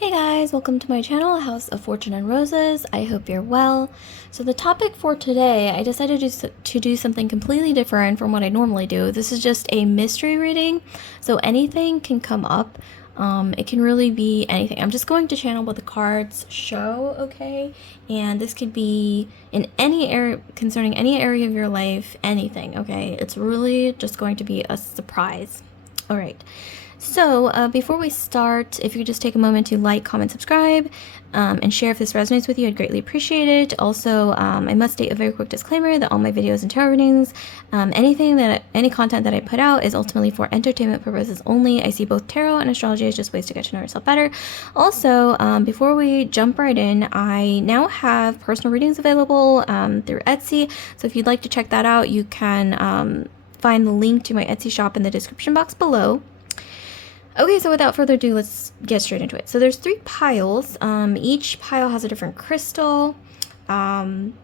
Hey guys, welcome to my channel, House of Fortune and Roses. I hope you're well. So the topic for today, I decided to do something completely different from what I normally do. This is just a mystery reading, so anything can come up. It can really be anything. I'm just going to channel what the cards show, okay? And this could be in any area, concerning any area of your life, anything, okay? It's really just going to be a surprise. All right. So before we start, if you could just take a moment to like, comment, subscribe, and share if this resonates with you, I'd greatly appreciate it. Also, I must state a very quick disclaimer that all my videos and tarot readings, any content that I put out is ultimately for entertainment purposes only. I see both tarot and astrology as just ways to get to know yourself better. Also, before we jump right in, I now have personal readings available through Etsy. So if you'd like to check that out, you can find the link to my Etsy shop in the description box below. Okay, so without further ado, let's get straight into it. So there's 3 piles. Each pile has a different crystal. Let's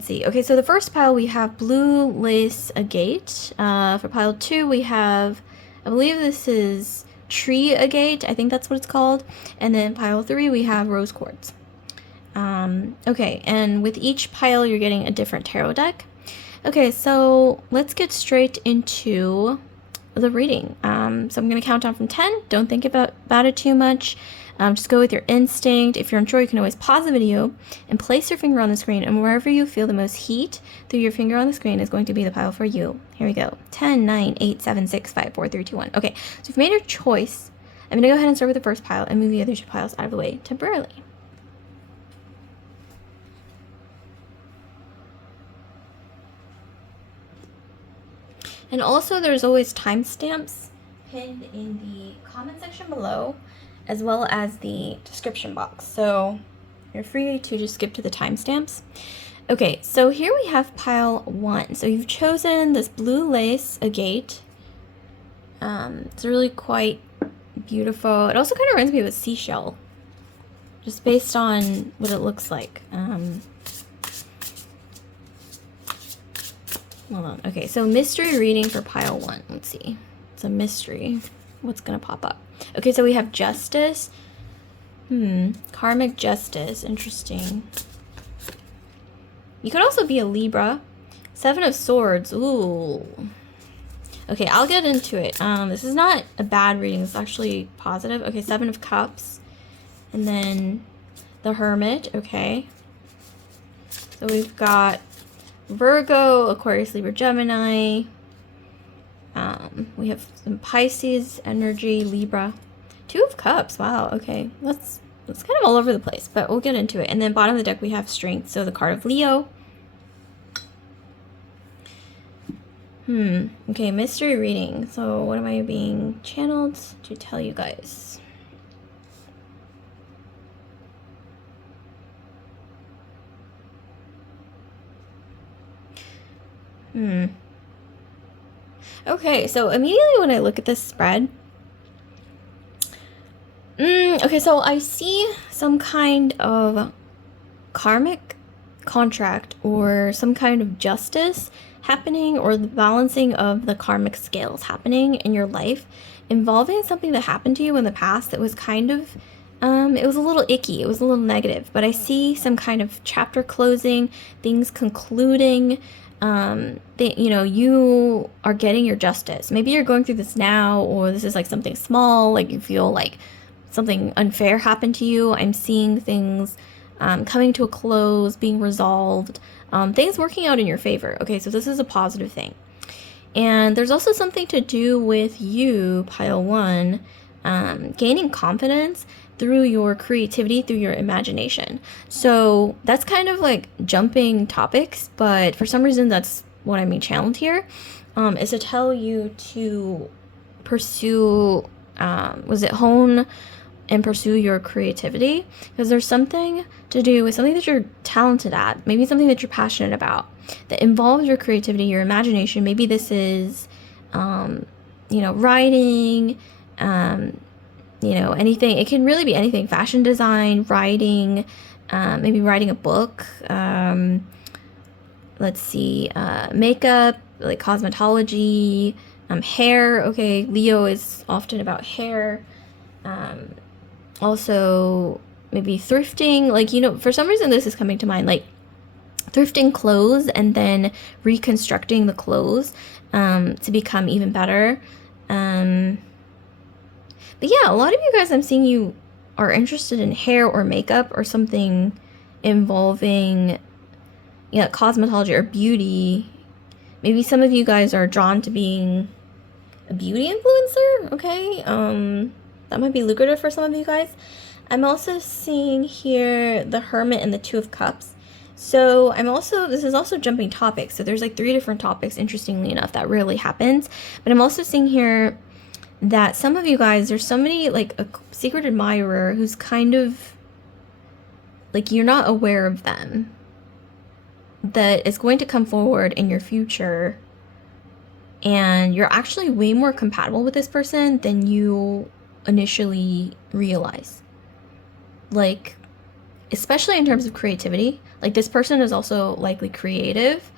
see. Okay, so the first pile we have blue lace agate. For pile 2 we have, I believe this is tree agate. I think that's what it's called. And then pile 3 we have rose quartz. Okay, and with each pile you're getting a different tarot deck. Okay, so let's get straight into the reading. So I'm going to count down from 10. Don't think about it too much. Just go with your instinct. If you're unsure, you can always pause the video and place your finger on the screen, and wherever you feel the most heat through your finger on the screen is going to be the pile for you. Here we go. 10, 9, 8, 7, 6, 5, 4, 3, 2, 1. Okay, so if you've made your choice, I'm going to go ahead and start with the first pile and move the other 2 piles out of the way temporarily. And also there's always timestamps pinned in the comment section below, as well as the description box. So you're free to just skip to the timestamps. Okay, so here we have pile 1. So you've chosen this blue lace agate. It's really quite beautiful. It also kind of reminds me of a seashell, just based on what it looks like. Hold on. Okay, so mystery reading for pile 1. Let's see. It's a mystery. What's going to pop up? Okay, so we have justice. Karmic justice. Interesting. You could also be a Libra. 7 of swords. Ooh. Okay, I'll get into it. This is not a bad reading. It's actually positive. Okay, 7 of cups. And then the hermit. Okay. So we've got Virgo, Aquarius, Libra, Gemini. We have some Pisces energy, Libra. 2 of Cups. Wow. Okay, that's kind of all over the place, but we'll get into it. And then bottom of the deck we have Strength, so the card of Leo. Okay, mystery reading. So what am I being channeled to tell you guys? Okay, so immediately when I look at this spread, okay, so I see some kind of karmic contract or some kind of justice happening, or the balancing of the karmic scales happening in your life, involving something that happened to you in the past that was kind of, it was a little icky, it was a little negative, but I see some kind of chapter closing, things concluding. You are getting your justice. Maybe you're going through this now, or this is like something small, like you feel like something unfair happened to you. I'm seeing things coming to a close, being resolved, things working out in your favor. Okay, so this is a positive thing. And there's also something to do with you, pile 1, gaining confidence through your creativity, through your imagination. So that's kind of like jumping topics, but for some reason that's what I'm being channeled here, is to tell you to pursue, hone and pursue your creativity, because there's something to do with something that you're talented at, maybe something that you're passionate about that involves your creativity, your imagination. Maybe this is, writing, anything. It can really be anything. Fashion design, writing, maybe writing a book. Let's see, makeup, like cosmetology, hair. Okay, Leo is often about hair. Also maybe thrifting, like, you know, for some reason this is coming to mind, like thrifting clothes and then reconstructing the clothes to become even better. But yeah, a lot of you guys, I'm seeing you are interested in hair or makeup or something involving, yeah, cosmetology or beauty. Maybe some of you guys are drawn to being a beauty influencer, okay? That might be lucrative for some of you guys. I'm also seeing here the Hermit and the Two of Cups. So this is also jumping topics. So there's like 3 different topics, interestingly enough, that rarely happens. But I'm also seeing here that some of you guys, there's somebody like a secret admirer who's kind of like, you're not aware of them, that is going to come forward in your future. And you're actually way more compatible with this person than you initially realize. Like, especially in terms of creativity. Like, this person is also likely creative.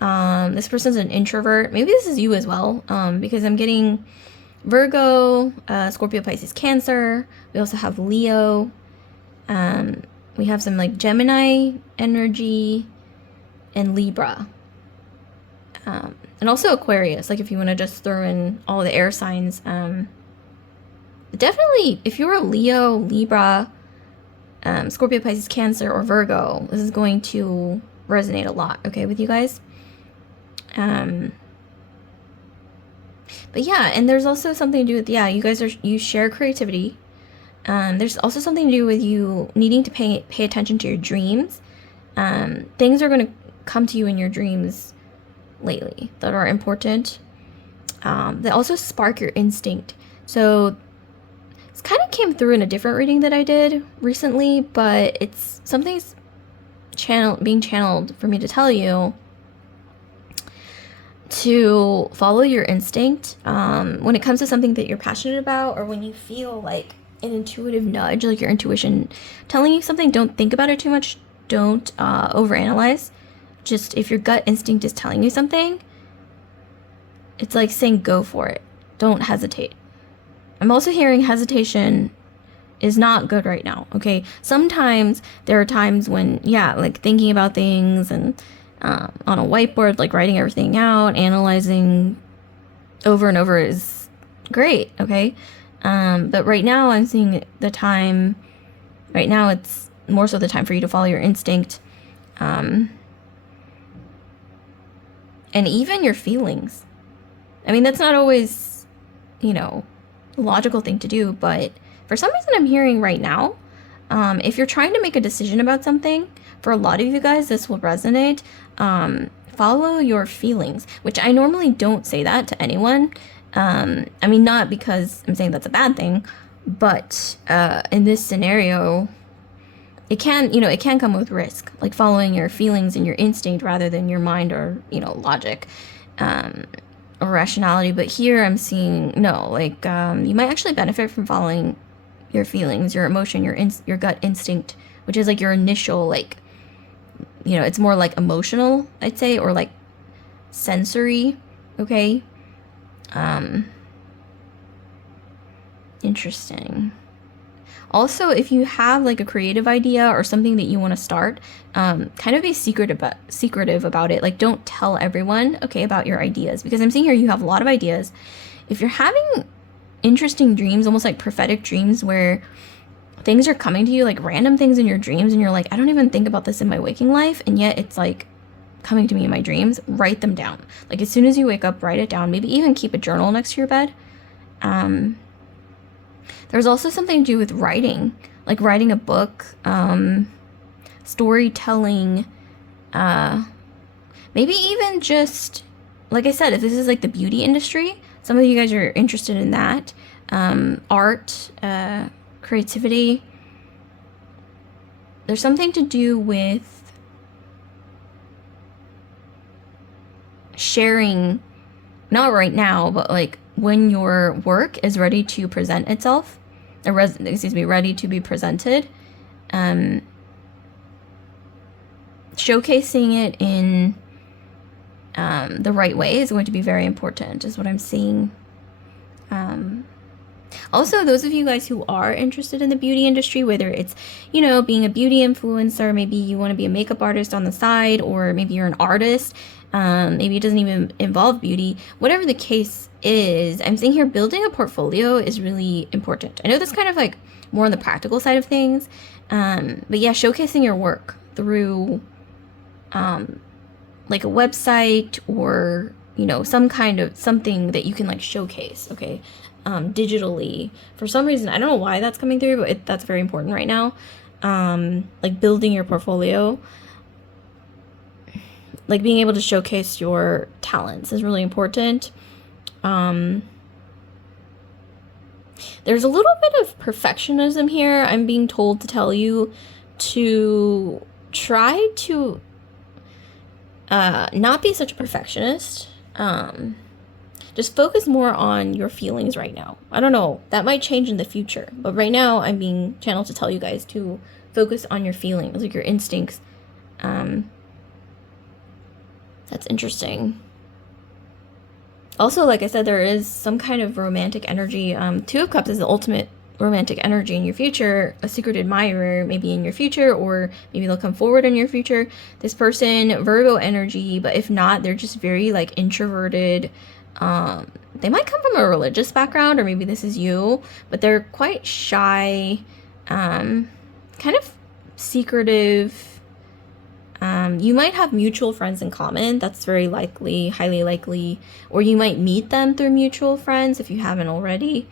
This person's an introvert. Maybe this is you as well, because I'm getting Virgo, Scorpio, Pisces, Cancer. We also have Leo. We have some like Gemini energy and Libra. And also Aquarius, like if you want to just throw in all the air signs. Definitely, if you're a Leo, Libra, Scorpio, Pisces, Cancer, or Virgo, this is going to resonate a lot, okay, with you guys. But yeah, and there's also something to do with, yeah, you share creativity. There's also something to do with you needing to pay attention to your dreams. Things are going to come to you in your dreams lately that are important. That also spark your instinct. So this kind of came through in a different reading that I did recently, but it's something's being channeled for me to tell you to follow your instinct when it comes to something that you're passionate about, or when you feel like an intuitive nudge, like your intuition telling you something. Don't think about it too much. Don't overanalyze. Just if your gut instinct is telling you something, it's like saying go for it. Don't hesitate. I'm also hearing hesitation is not good right now, okay? Sometimes there are times when, yeah, like thinking about things and on a whiteboard, like writing everything out, analyzing over and over is great, okay? But right now I'm seeing the time, right now it's more so the time for you to follow your instinct. And even your feelings. I mean, that's not always, you know, a logical thing to do, but for some reason I'm hearing right now, if you're trying to make a decision about something, for a lot of you guys, this will resonate. Follow your feelings, which I normally don't say that to anyone. I mean, not because I'm saying that's a bad thing, but in this scenario, it can come with risk, like following your feelings and your instinct rather than your mind or, you know, logic or rationality. But here I'm seeing, no, like you might actually benefit from following your feelings, your emotion, your gut instinct, which is like your initial, like, you know, it's more like emotional, I'd say, or like sensory, okay? Interesting. Also, if you have like a creative idea or something that you want to start, kind of be secretive about it. Like, don't tell everyone, okay, about your ideas, because I'm seeing here you have a lot of ideas. If you're having interesting dreams, almost like prophetic dreams, where things are coming to you, like random things in your dreams, and you're like, I don't even think about this in my waking life, and yet it's like coming to me in my dreams, write them down. Like, as soon as you wake up, write it down. Maybe even keep a journal next to your bed. There's also something to do with writing, like writing a book, storytelling, maybe even just, like I said, if this is like the beauty industry, some of you guys are interested in that, art, creativity. There's something to do with sharing, not right now, but like when your work is ready to present itself, ready to be presented, showcasing it in the right way is going to be very important, is what I'm seeing. Also, those of you guys who are interested in the beauty industry, whether it's, you know, being a beauty influencer, maybe you want to be a makeup artist on the side, or maybe you're an artist, maybe it doesn't even involve beauty, whatever the case is, I'm saying here building a portfolio is really important. I know that's kind of like more on the practical side of things, but yeah, showcasing your work through like a website, or, you know, some kind of something that you can like showcase, okay, digitally. For some reason, I don't know why that's coming through, but that's very important right now. Like building your portfolio, like being able to showcase your talents is really important. There's a little bit of perfectionism here. I'm being told to tell you to try to not be such a perfectionist. Just focus more on your feelings right now. I don't know, that might change in the future, but right now I'm being channeled to tell you guys to focus on your feelings, like your instincts. That's interesting. Also, like I said, there is some kind of romantic energy. Two of Cups is the ultimate romantic energy in your future. A secret admirer maybe in your future, or maybe they'll come forward in your future. This person, Virgo energy, but if not, they're just very like introverted. They might come from a religious background, or maybe this is you, but they're quite shy, kind of secretive. You might have mutual friends in common. That's very likely, highly likely. Or you might meet them through mutual friends if you haven't already.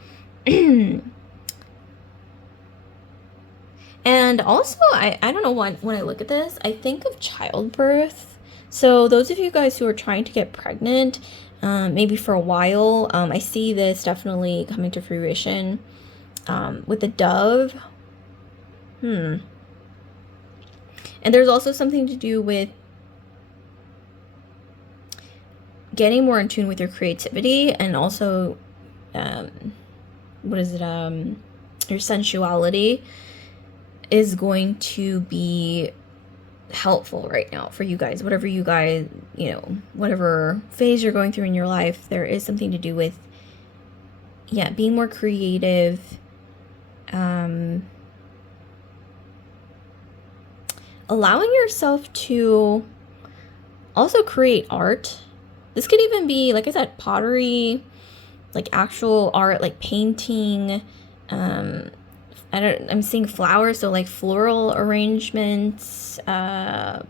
And also, I don't know, when I look at this, I think of childbirth. So those of you guys who are trying to get pregnant, maybe for a while, I see this definitely coming to fruition with the dove. And there's also something to do with getting more in tune with your creativity, and also, your sensuality is going to be helpful right now for you guys. Whatever you guys, you know, whatever phase you're going through in your life, there is something to do with, yeah, being more creative, allowing yourself to also create art. This could even be, like I said, pottery, like actual art, like painting. I'm seeing flowers, so like floral arrangements,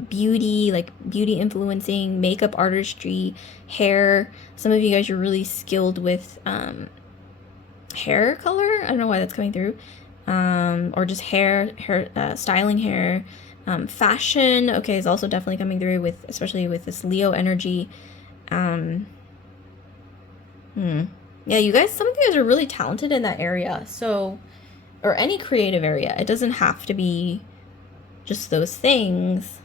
beauty, like beauty influencing, makeup artistry, hair. Some of you guys are really skilled with hair color. I don't know why that's coming through. Or just hair, styling hair. Fashion, okay, is also definitely coming through with, especially with this Leo energy. Yeah, you guys, some of you guys are really talented in that area. So, or any creative area. It doesn't have to be just those things.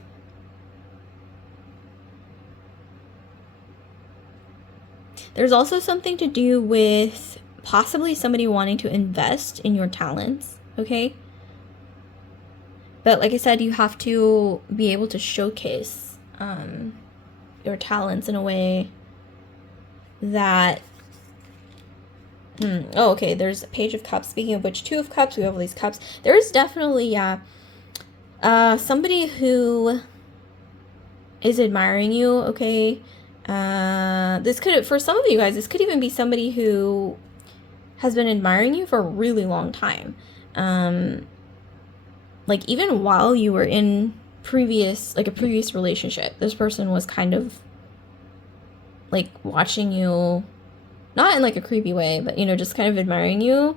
There's also something to do with possibly somebody wanting to invest in your talents, okay? But like I said, you have to be able to showcase your talents in a way that... Oh, okay, there's a Page of Cups. Speaking of which, Two of Cups, we have all these cups. There's definitely, yeah, somebody who is admiring you, okay? This could, for some of you guys, this could even be somebody who has been admiring you for a really long time. Like, even while you were in a previous relationship, this person was kind of, like, watching you, not in, like, a creepy way, but, you know, just kind of admiring you.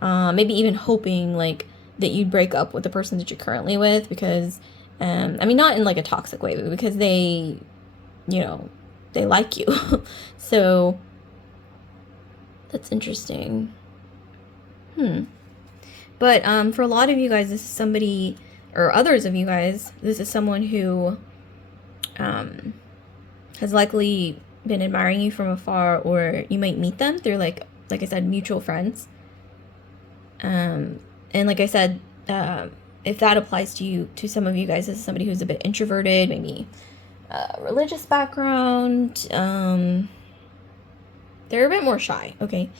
Maybe even hoping, like, that you'd break up with the person that you're currently with, because, I mean, not in, like, a toxic way, but because they, you know, they like you. So, that's interesting. But for a lot of you guys, this is somebody, or others of you guys, this is someone who has likely been admiring you from afar, or you might meet them through, like I said, mutual friends. And like I said, if that applies to you, to some of you guys, this is somebody who's a bit introverted, maybe religious background. They're a bit more shy, okay?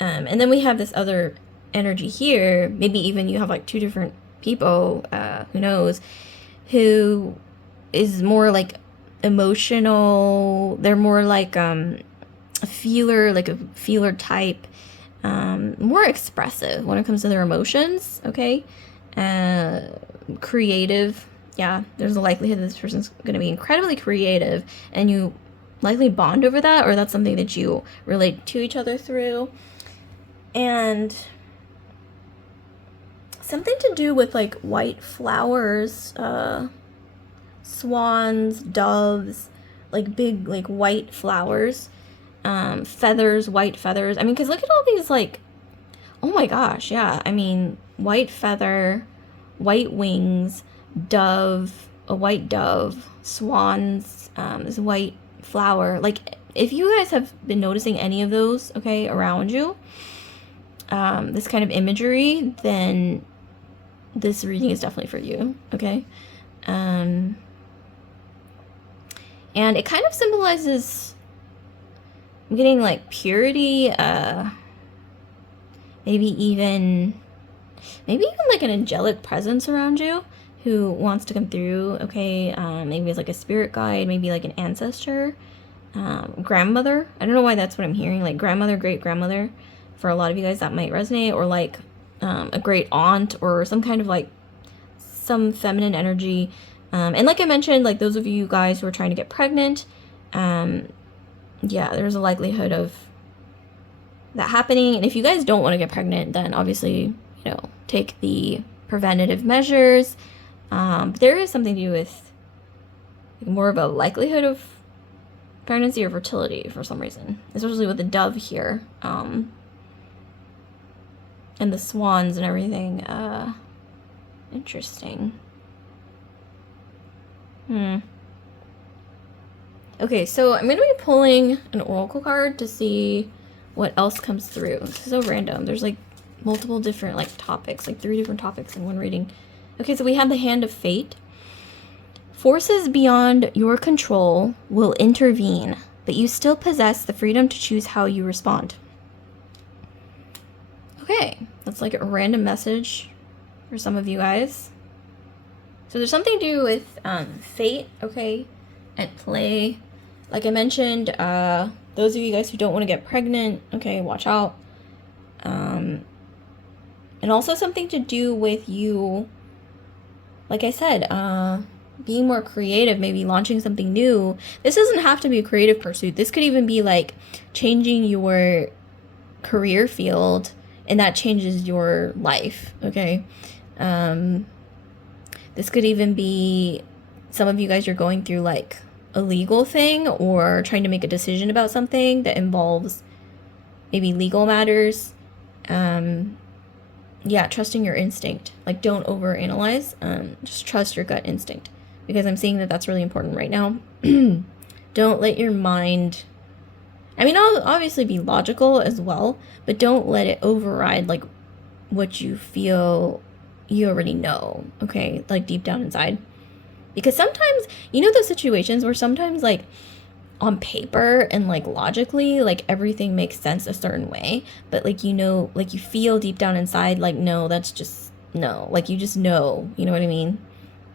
And then we have this other energy here. Maybe even you have like two different people, who knows, who is more like emotional. They're more like a feeler type, more expressive when it comes to their emotions, okay? Creative. Yeah, there's a likelihood that this person's going to be incredibly creative, and you likely bond over that, or that's something that you relate to each other through. And something to do with like white flowers, swans, doves, like big like white flowers, feathers, white feathers. I mean, because look at all these, like, oh my gosh, yeah. I mean, white feather, white wings, dove, a white dove, swans, this white flower. Like, if you guys have been noticing any of those, okay, around you, this kind of imagery, then this reading is definitely for you, okay? And it kind of symbolizes, I'm getting like purity, maybe even like an angelic presence around you who wants to come through, okay? Maybe it's like a spirit guide, maybe like an ancestor, grandmother. I don't know why that's what I'm hearing, like grandmother, great grandmother. For a lot of you guys that might resonate, or like a great aunt, or some kind of like some feminine energy. And like I mentioned, like those of you guys who are trying to get pregnant, yeah, there's a likelihood of that happening. And if you guys don't want to get pregnant, then obviously, you know, take the preventative measures. But there is something to do with more of a likelihood of pregnancy or fertility for some reason, especially with the dove here, and the swans and everything. Interesting. Okay, so I'm going to be pulling an oracle card to see what else comes through. This is so random. There's like multiple different like topics, like 3 different topics in one reading. Okay, so we have the Hand of Fate. Forces beyond your control will intervene, but you still possess the freedom to choose how you respond. Okay, that's like a random message for some of you guys. So there's something to do with fate, okay, at play. Like I mentioned, those of you guys who don't want to get pregnant, okay, watch out. And also something to do with you, like I said, being more creative, maybe launching something new. This doesn't have to be a creative pursuit. This could even be like changing your career field, and that changes your life, okay? This could even be, some of you guys are going through like a legal thing, or trying to make a decision about something that involves maybe legal matters. Yeah, trusting your instinct. Like, don't overanalyze. Just trust your gut instinct, because I'm seeing that that's really important right now. Don't let your mind, I mean, I'll obviously be logical as well, but don't let it override like what you feel you already know, okay? Like deep down inside. Because sometimes, you know, those situations where sometimes like on paper and like logically, like everything makes sense a certain way, but like, you know, like you feel deep down inside, like, no, that's just no, like you just know, you know what I mean?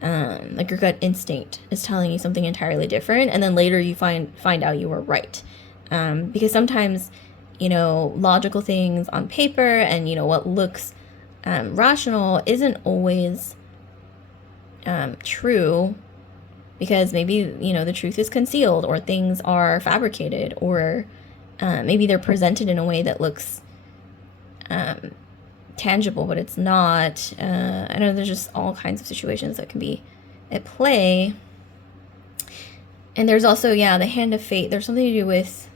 Like your gut instinct is telling you something entirely different, and then later you find out you were right. Because sometimes, you know, logical things on paper and, you know, what looks rational isn't always true, because maybe, you know, the truth is concealed, or things are fabricated, or maybe they're presented in a way that looks tangible, but it's not. I know there's just all kinds of situations that can be at play. And there's also, yeah, the Hand of Fate. There's something to do with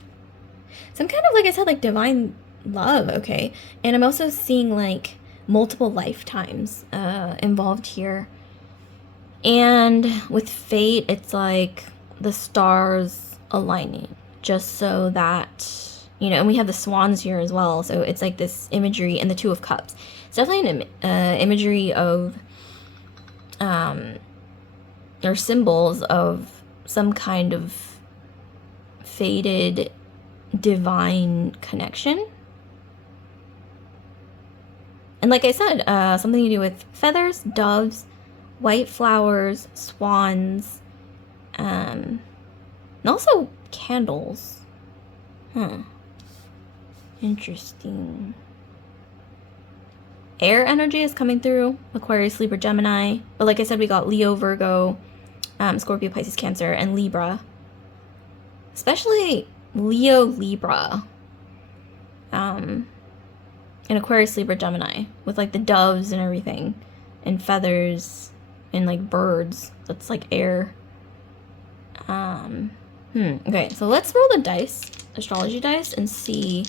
some kind of, like I said, like divine love, okay? And I'm also seeing like multiple lifetimes involved here. And with fate, it's like the stars aligning just so that, you know, and we have the swans here as well. So it's like this imagery, and the Two of Cups. It's definitely an imagery of, or symbols of some kind of fated divine connection. And like I said, something to do with feathers, doves, white flowers, swans, and also candles. Huh. Interesting. Air energy is coming through. Aquarius, Libra, Gemini. But like I said, we got Leo, Virgo, Scorpio, Pisces, Cancer, and Libra. Especially Leo, Libra. And Aquarius, Libra, Gemini. With like the doves and everything. And feathers. And like birds. That's like air. Okay, so let's roll the dice. Astrology dice. And see.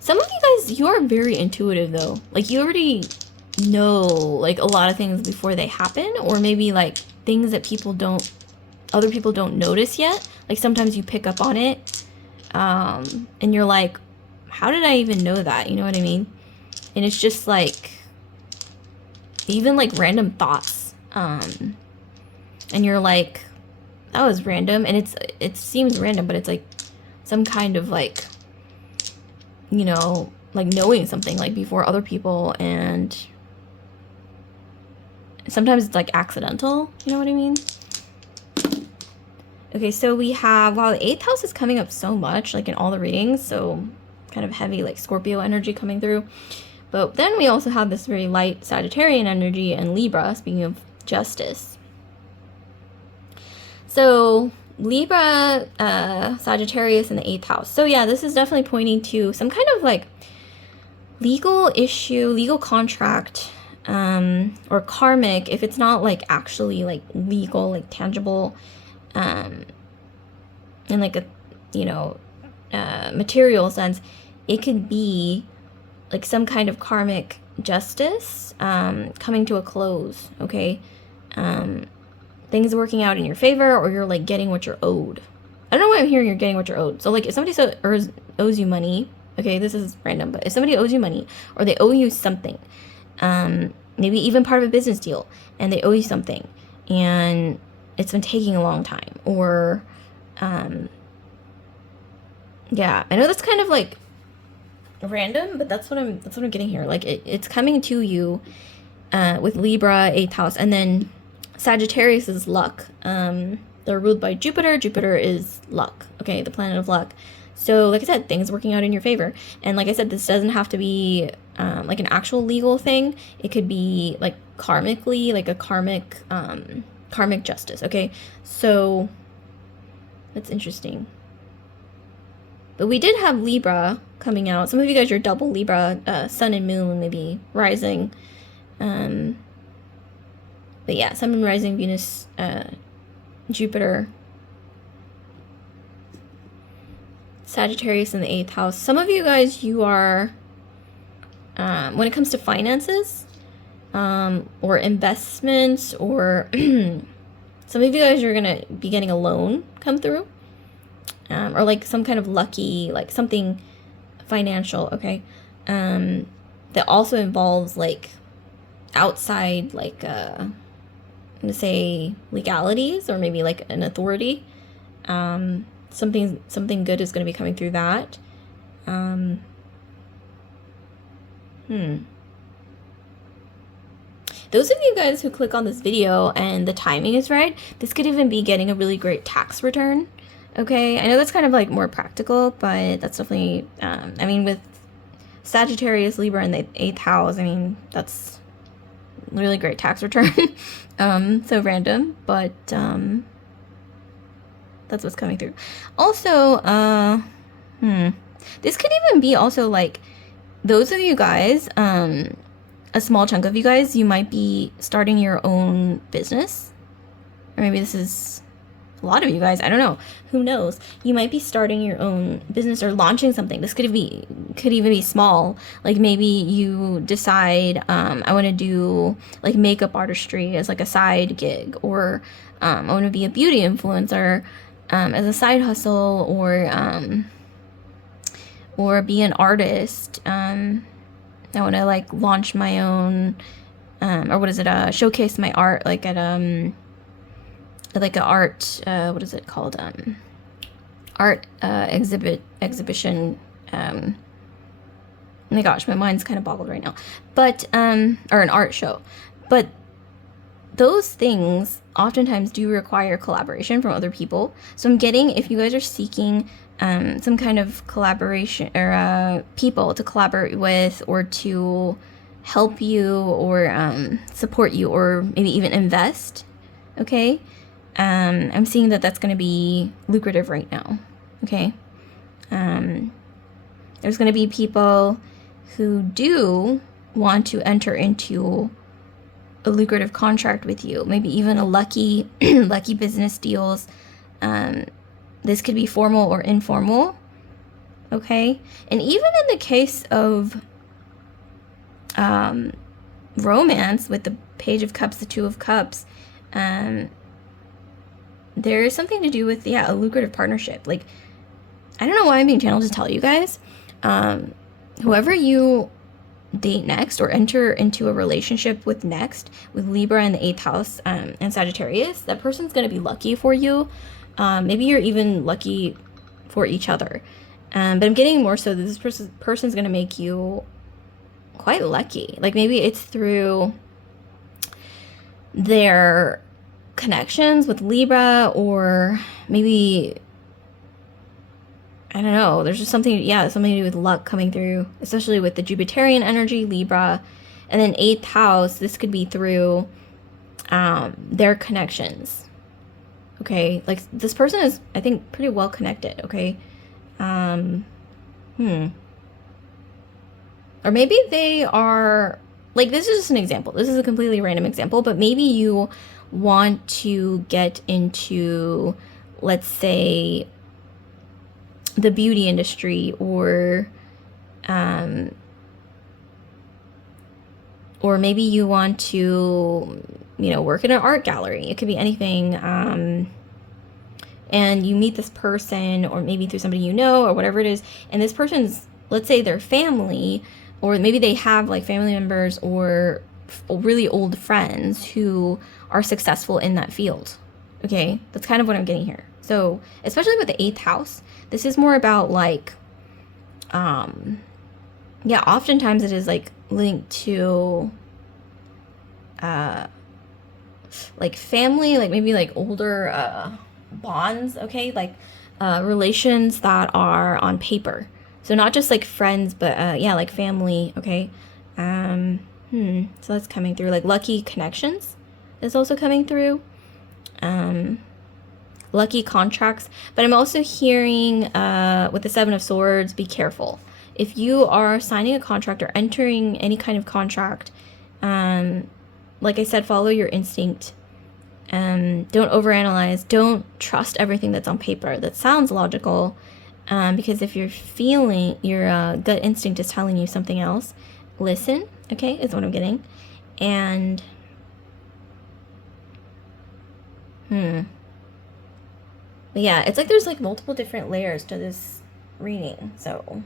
Some of you guys, you are very intuitive though. Like you already know like a lot of things before they happen, or maybe like things that other people don't notice yet. Like sometimes you pick up on it, and you're like, how did I even know that? You know what I mean? And it's just like, even like random thoughts. And you're like, that was random. And it seems random, but it's like some kind of like, you know, like knowing something like before other people, and sometimes it's like accidental, you know what I mean? Okay, so we have, wow, the 8th house is coming up so much, like in all the readings, so kind of heavy like Scorpio energy coming through. But then we also have this very light Sagittarian energy and Libra, speaking of justice. So Libra, Sagittarius in the 8th house. So yeah, this is definitely pointing to some kind of like legal issue, legal contract, or karmic, if it's not like actually like legal, like tangible, in like a, you know, material sense. It could be like some kind of karmic justice, coming to a close, okay? Things working out in your favor, or you're like getting what you're owed. I don't know why I'm hearing you're getting what you're owed. So like if somebody owes you money, okay, this is random, but if somebody owes you money, or they owe you something, maybe even part of a business deal, and they owe you something, and it's been taking a long time, or yeah, I know that's kind of like random, but that's what I'm getting here. Like it's coming to you, with Libra, 8th house, and then Sagittarius is luck. They're ruled by Jupiter. Jupiter is luck, okay, the planet of luck. So like I said, things working out in your favor. And like I said, this doesn't have to be like an actual legal thing. It could be like karmically, like a karmic justice, okay? So that's interesting. But we did have Libra coming out. Some of you guys are double Libra, sun and moon, maybe rising. But yeah, Sun, Moon, Rising, Venus, Jupiter, Sagittarius in the 8th house. Some of you guys, you are, when it comes to finances, or investments, or some of you guys are going to be getting a loan come through, or like some kind of lucky, like something financial, okay, that also involves like outside, like, I'm gonna say legalities, or maybe like an authority. Something good is gonna be coming through that. Those of you guys who click on this video and the timing is right, this could even be getting a really great tax return. Okay, I know that's kind of like more practical, but that's definitely, I mean, with Sagittarius, Libra in the 8th house, I mean, that's really great tax return. So random, but that's what's coming through. Also, this could even be also like those of you guys, a small chunk of you guys, you might be starting your own business, or maybe this is a lot of you guys, I don't know, who knows, you might be starting your own business or launching something. This could even be small, like maybe you decide, I want to do like makeup artistry as like a side gig, or I want to be a beauty influencer as a side hustle, or be an artist. I want to like launch my own, or what is it, showcase my art, like at like a art, what is it called, art exhibition, Oh my gosh, my mind's kind of boggled right now. But, or an art show. But those things oftentimes do require collaboration from other people. So I'm getting, if you guys are seeking some kind of collaboration or people to collaborate with or to help you or support you or maybe even invest, okay? I'm seeing that that's going to be lucrative right now, okay? There's going to be people who do want to enter into a lucrative contract with you, maybe even a lucky lucky business deals. This could be formal or informal, okay? And even in the case of romance with the Page of Cups, the Two of Cups, there is something to do with, a lucrative partnership. Like, I don't know why I'm being channeled to tell you guys, whoever you date next or enter into a relationship with next, with Libra in the 8th house and Sagittarius, that person's going to be lucky for you. Maybe you're even lucky for each other. But I'm getting more so that this person's going to make you quite lucky. Like, maybe it's through their connections with Libra, or maybe, I don't know, there's just something to do with luck coming through, especially with the Jupiterian energy, Libra. And then 8th house, this could be through their connections. Okay, like, this person is, I think, pretty well connected, okay? Or maybe they are, like, this is just an example. This is a completely random example, but maybe you want to get into, let's say, the beauty industry, or maybe you want to, work in an art gallery. It could be anything. And you meet this person, or maybe through somebody you know, or whatever it is, and this person's, let's say, their family, or maybe they have like family members or really old friends who are successful in that field. Okay, that's kind of what I'm getting here. So especially with the 8th house, this is more about like, oftentimes it is like linked to like family, like maybe like older bonds, okay, like relations that are on paper. So not just like friends, but like family, okay. So that's coming through. Like lucky connections is also coming through. Lucky contracts. But I'm also hearing with the 7 of Swords, be careful. If you are signing a contract or entering any kind of contract, like I said, follow your instinct. Don't overanalyze. Don't trust everything that's on paper that sounds logical, because if you're feeling your gut instinct is telling you something else, listen, okay, is what I'm getting. And but yeah, it's like there's like multiple different layers to this reading, so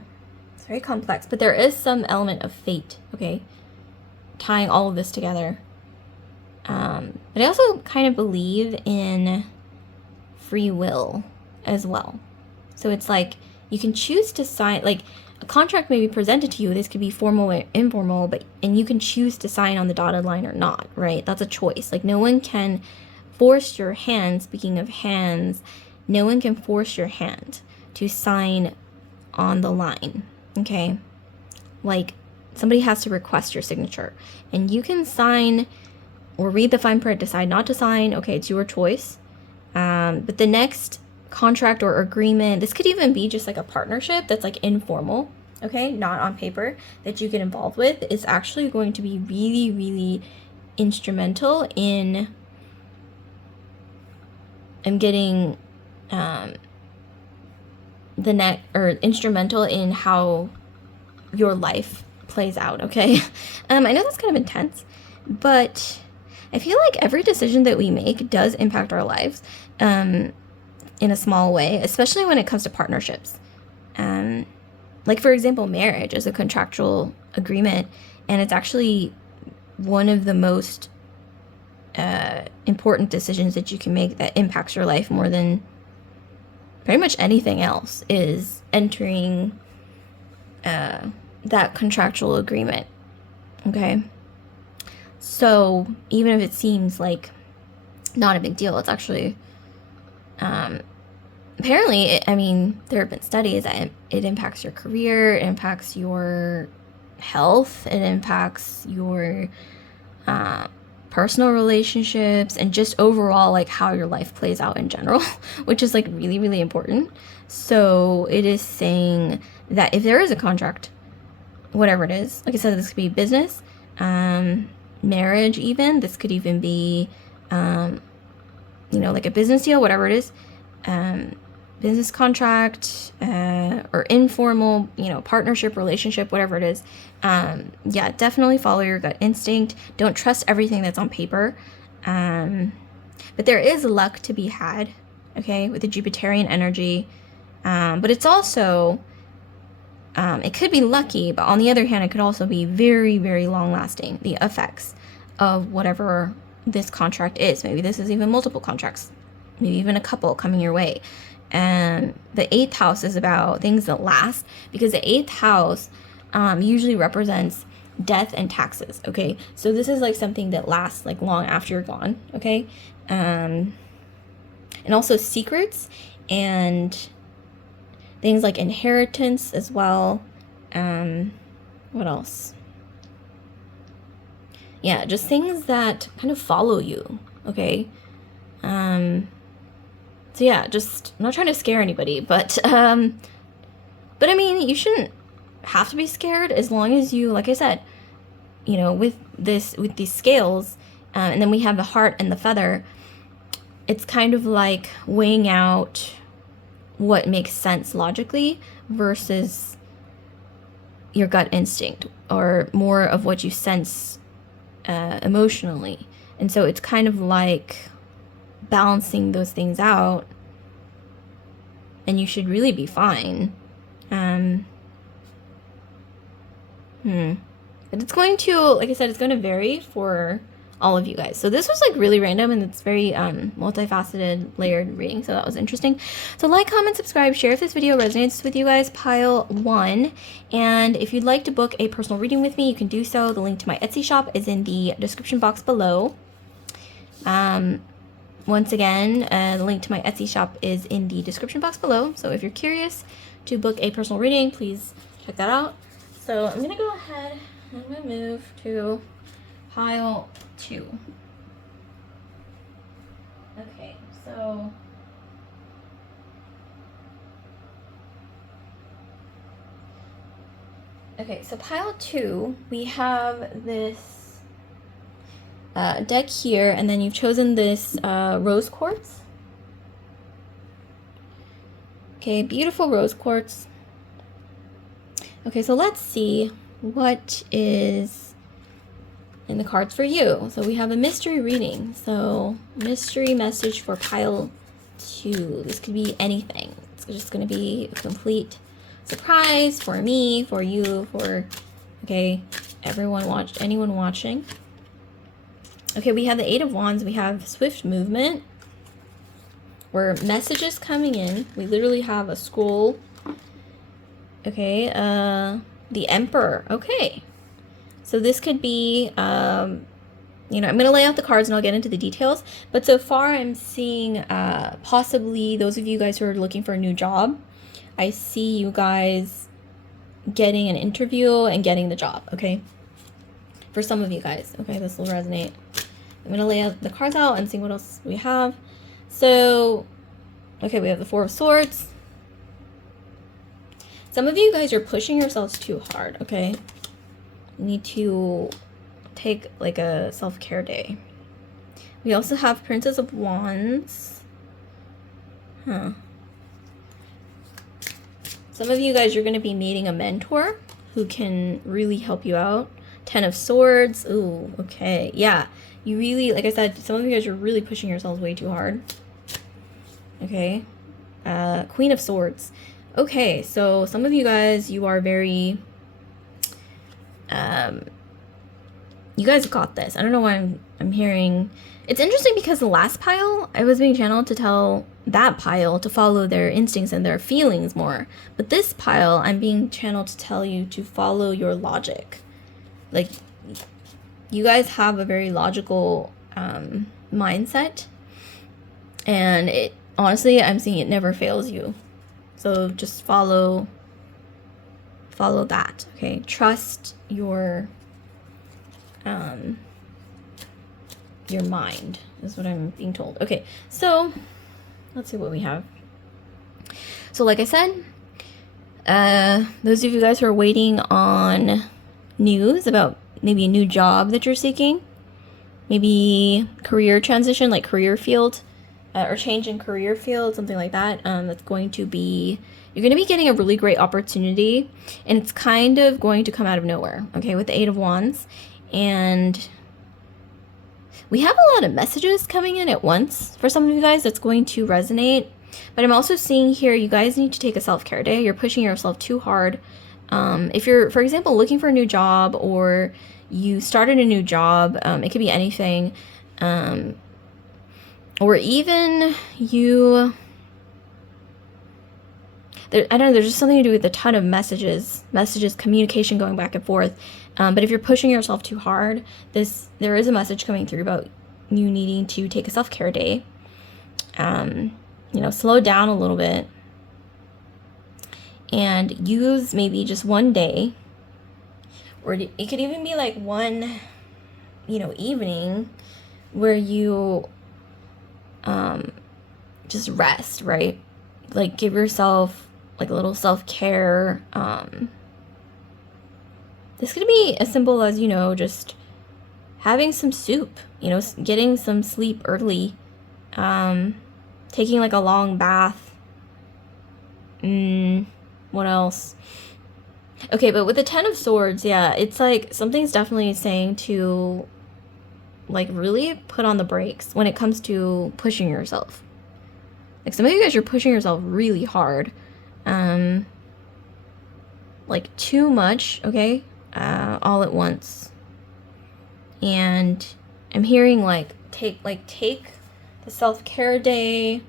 it's very complex, but there is some element of fate, okay, tying all of this together. But I also kind of believe in free will as well. So it's like you can choose to sign, like a contract may be presented to you. This could be formal or informal, and you can choose to sign on the dotted line or not, right? That's a choice. Like no one can force your hand. Speaking of hands, no one can force your hand to sign on the line, okay? Like somebody has to request your signature, and you can sign or read the fine print, decide not to sign, okay, it's your choice. But the next contract or agreement, this could even be just like a partnership that's like informal, okay, not on paper, that you get involved with, is actually going to be really, really instrumental in getting instrumental in how your life plays out, okay? I know that's kind of intense, but I feel like every decision that we make does impact our lives in a small way, especially when it comes to partnerships. Like, for example, marriage is a contractual agreement, and it's actually one of the most important decisions that you can make that impacts your life more than pretty much anything else, is entering that contractual agreement. Okay. So even if it seems like not a big deal, it's actually, apparently, there have been studies that it impacts your career, it impacts your health, it impacts your personal relationships, and just overall like how your life plays out in general, which is like really, really important. So it is saying that if there is a contract, whatever it is, like I said, this could be business, marriage, even this could even be like a business deal, whatever it is, business contract, or informal, partnership, relationship, whatever it is. Yeah, definitely follow your gut instinct. Don't trust everything that's on paper. But there is luck to be had, okay, with the Jupiterian energy. But it's also, it could be lucky, but on the other hand, it could also be very, very long lasting, the effects of whatever this contract is. Maybe this is even multiple contracts, maybe even a couple coming your way. And the 8th house is about things that last, because the 8th house usually represents death and taxes, okay? So this is like something that lasts like long after you're gone, okay? And also secrets and things like inheritance as well. What else? Yeah, just things that kind of follow you, okay? So yeah, just, I'm not trying to scare anybody, but you shouldn't have to be scared as long as you, like I said, with these scales, and then we have the heart and the feather, it's kind of like weighing out what makes sense logically versus your gut instinct, or more of what you sense emotionally. And so it's kind of like balancing those things out, and you should really be fine. But it's going to, like I said, it's going to vary for all of you guys. So this was like really random, and it's very multifaceted, layered reading, so that was interesting. So like, comment, subscribe, share if this video resonates with you guys, pile 1. And if you'd like to book a personal reading with me, you can do so. The link to my Etsy shop is in the description box below. Once again, the link to my Etsy shop is in the description box below. So if you're curious to book a personal reading, please check that out. So I'm gonna go ahead, I'm gonna move to pile 2. Okay, so pile 2, we have this deck here, and then you've chosen this rose quartz. Okay, beautiful rose quartz. Okay, so let's see what is in the cards for you. So we have a mystery reading. So mystery message for pile 2. This could be anything. It's just going to be a complete surprise for me, for you, for, okay, anyone watching. Okay, we have the 8 of Wands. We have swift movement, where messages coming in. We literally have a scroll. Okay, the Emperor. Okay, so this could be, I'm going to lay out the cards and I'll get into the details. But so far I'm seeing possibly those of you guys who are looking for a new job. I see you guys getting an interview and getting the job, okay? For some of you guys, okay, this will resonate. I'm going to lay out the cards out and see what else we have. So, okay, we have the 4 of Swords. Some of you guys are pushing yourselves too hard, okay? You need to take like a self-care day. We also have Princess of Wands. Some of you guys are going to be meeting a mentor who can really help you out. 10 of Swords. Ooh, okay. Yeah, you really, like I said, some of you guys are really pushing yourselves way too hard. Okay. Queen of Swords. Okay, so some of you guys, you are very, you guys got this. I don't know why I'm hearing. It's interesting because the last pile, I was being channeled to tell that pile to follow their instincts and their feelings more. But this pile, I'm being channeled to tell you to follow your logic. Like, you guys have a very logical mindset, and it honestly, I'm seeing it never fails you. So just follow that, okay? Trust your mind is what I'm being told. Okay, so let's see what we have. So like I said, those of you guys who are waiting on news about maybe a new job that you're seeking, maybe career transition, like career field, or change in career field, something like that, that's going to be, you're going to be getting a really great opportunity, and it's kind of going to come out of nowhere, okay, with the Eight of Wands. And we have a lot of messages coming in at once for some of you guys that's going to resonate. But I'm also seeing here, you guys need to take a self-care day. You're pushing yourself too hard. If you're, for example, looking for a new job, or you started a new job, it could be anything, or even you, I don't know, there's just something to do with a ton of messages, communication going back and forth. But if you're pushing yourself too hard, there is a message coming through about you needing to take a self-care day. You know, slow down a little bit and use maybe just one day, or it could even be like one, you know, evening where you just rest, right? Like, give yourself like a little self-care. This could be as simple as, you know, just having some soup, you know, getting some sleep early, taking like a long bath. What else? Okay, but with the Ten of Swords, yeah, it's like something's definitely saying to like really put on the brakes when it comes to pushing yourself. Like, some of you guys are pushing yourself really hard. Like too much, okay? All at once. And I'm hearing like take the self-care day,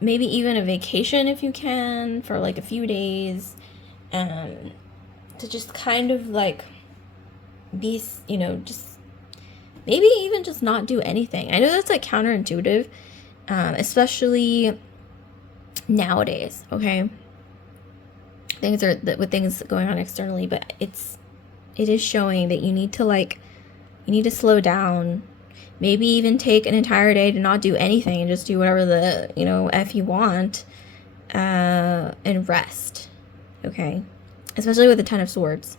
maybe even a vacation if you can for like a few days, to just kind of like be, you know, just maybe even just not do anything. I know that's like counterintuitive, especially nowadays, okay? Things are with things going on externally, but it is showing that you need to slow down. Maybe even take an entire day to not do anything and just do whatever the, you know, F you want, and rest, okay? Especially with the Ten of Swords.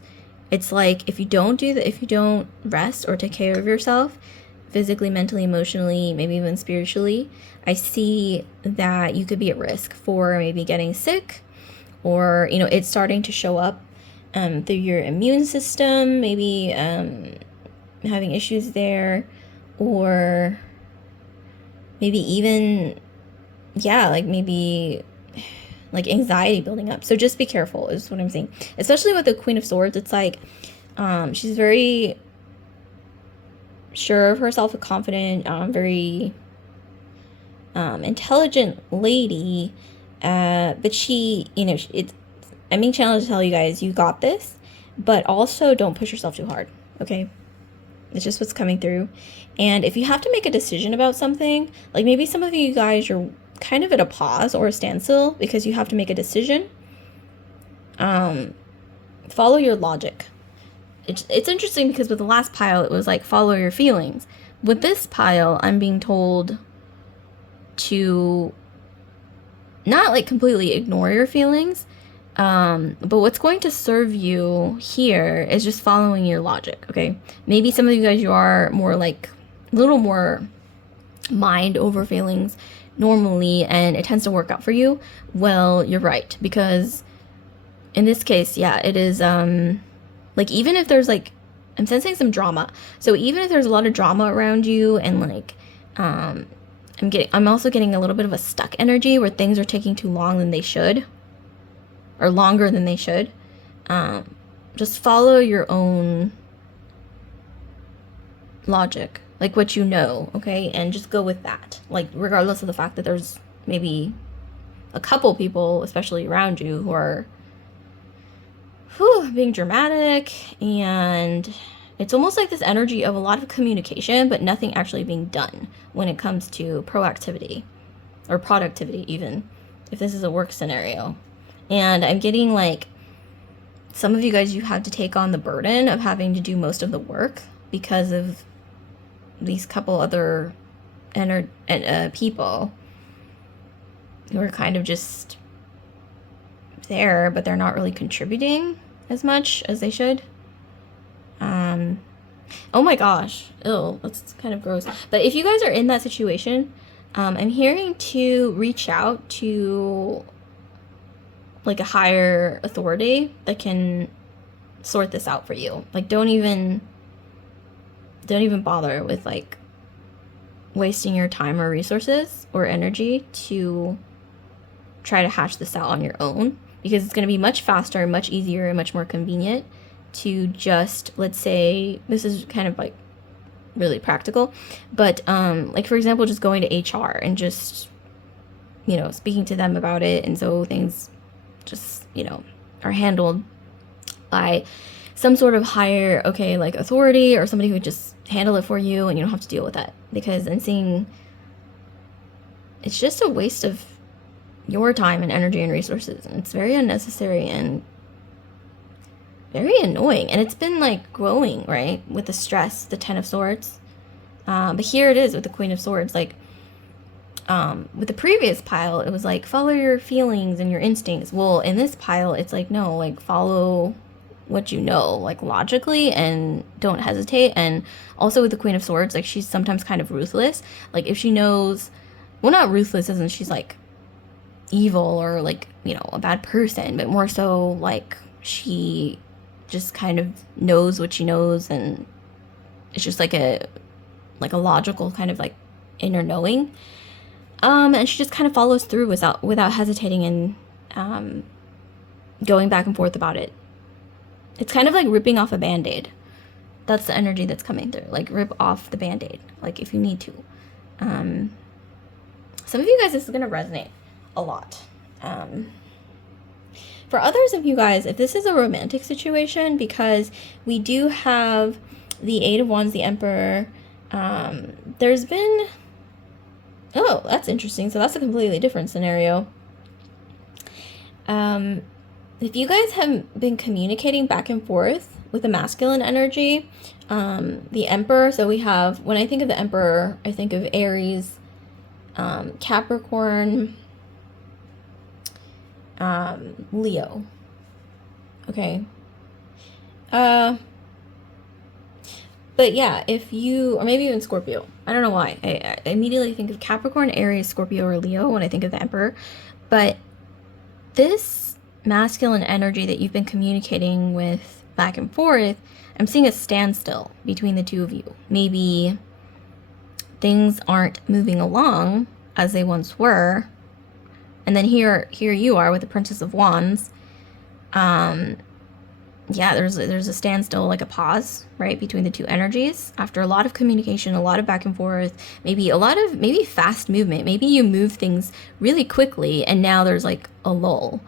It's like, if you don't rest or take care of yourself, physically, mentally, emotionally, maybe even spiritually, I see that you could be at risk for maybe getting sick, or, you know, it's starting to show up through your immune system, maybe having issues there, or maybe even, yeah, like maybe like anxiety building up. So just be careful is what I'm saying. Especially with the Queen of Swords, it's like she's very sure of herself, confident, very intelligent lady, but she, you know, I'm being challenged to tell you guys, you got this, but also don't push yourself too hard, okay? It's just what's coming through. And if you have to make a decision about something, like maybe some of you guys are kind of at a pause or a standstill because you have to make a decision, follow your logic. It's interesting because with the last pile, it was like, follow your feelings. With this pile, I'm being told to not like completely ignore your feelings, but what's going to serve you here is just following your logic, okay? Maybe some of you guys, you are more like a little more mind over feelings normally, and it tends to work out for you. Well, you're right, because in this case, yeah, it is, like, even if there's like, I'm sensing some drama. So even if there's a lot of drama around you, and like, I'm also getting a little bit of a stuck energy where things are taking too long than they should, or longer than they should. Just follow your own logic, like what you know, okay? And just go with that, like regardless of the fact that there's maybe a couple people, especially around you, who are being dramatic, and it's almost like this energy of a lot of communication, but nothing actually being done when it comes to proactivity or productivity, even if this is a work scenario. And I'm getting like some of you guys, you had to take on the burden of having to do most of the work because of these couple other people who are kind of just there, but they're not really contributing as much as they should. Oh my gosh, ew, that's kind of gross. But if you guys are in that situation, I'm hearing to reach out to like a higher authority that can sort this out for you. Like, don't even bother with like wasting your time or resources or energy to try to hash this out on your own, because it's going to be much faster, much easier, and much more convenient to just, let's say, this is kind of like really practical, but like for example, just going to HR and just, you know, speaking to them about it, and so things just, you know, are handled by some sort of higher, okay, like authority or somebody who would just handle it for you, and you don't have to deal with that. Because I'm seeing it's just a waste of your time and energy and resources, and it's very unnecessary and very annoying. And it's been like growing, right, with the stress, the 10 of Swords, but here it is with the Queen of Swords. Like with the previous pile, it was like follow your feelings and your instincts. Well, in this pile, it's like, no, like follow what you know, like logically, and don't hesitate. And also with the Queen of Swords, like she's sometimes kind of ruthless. Like if she knows, well, not ruthless as in she's like evil or like, you know, a bad person, but more so like she just kind of knows what she knows, and it's just like a logical kind of like inner knowing. And she just kind of follows through without hesitating and going back and forth about it. It's kind of like ripping off a band-aid. That's the energy that's coming through. Like, rip off the band-aid, like if you need to. Some of you guys, this is going to resonate a lot. For others of you guys, if this is a romantic situation, because we do have the Eight of Wands, the Emperor, there's been... Oh, that's interesting. So that's a completely different scenario. If you guys have been communicating back and forth with the masculine energy, the Emperor, so we have, when I think of the Emperor, I think of Aries, Capricorn, Leo. Okay. But yeah, if you, or maybe even Scorpio. I don't know why. I immediately think of Capricorn, Aries, Scorpio, or Leo when I think of the Emperor. But this masculine energy that you've been communicating with back and forth, I'm seeing a standstill between the two of you. Maybe things aren't moving along as they once were. And then here you are with the Princess of Wands. Yeah, there's a standstill, like a pause, right, between the two energies after a lot of communication, a lot of back and forth, maybe fast movement. Maybe you move things really quickly and now there's like a lull,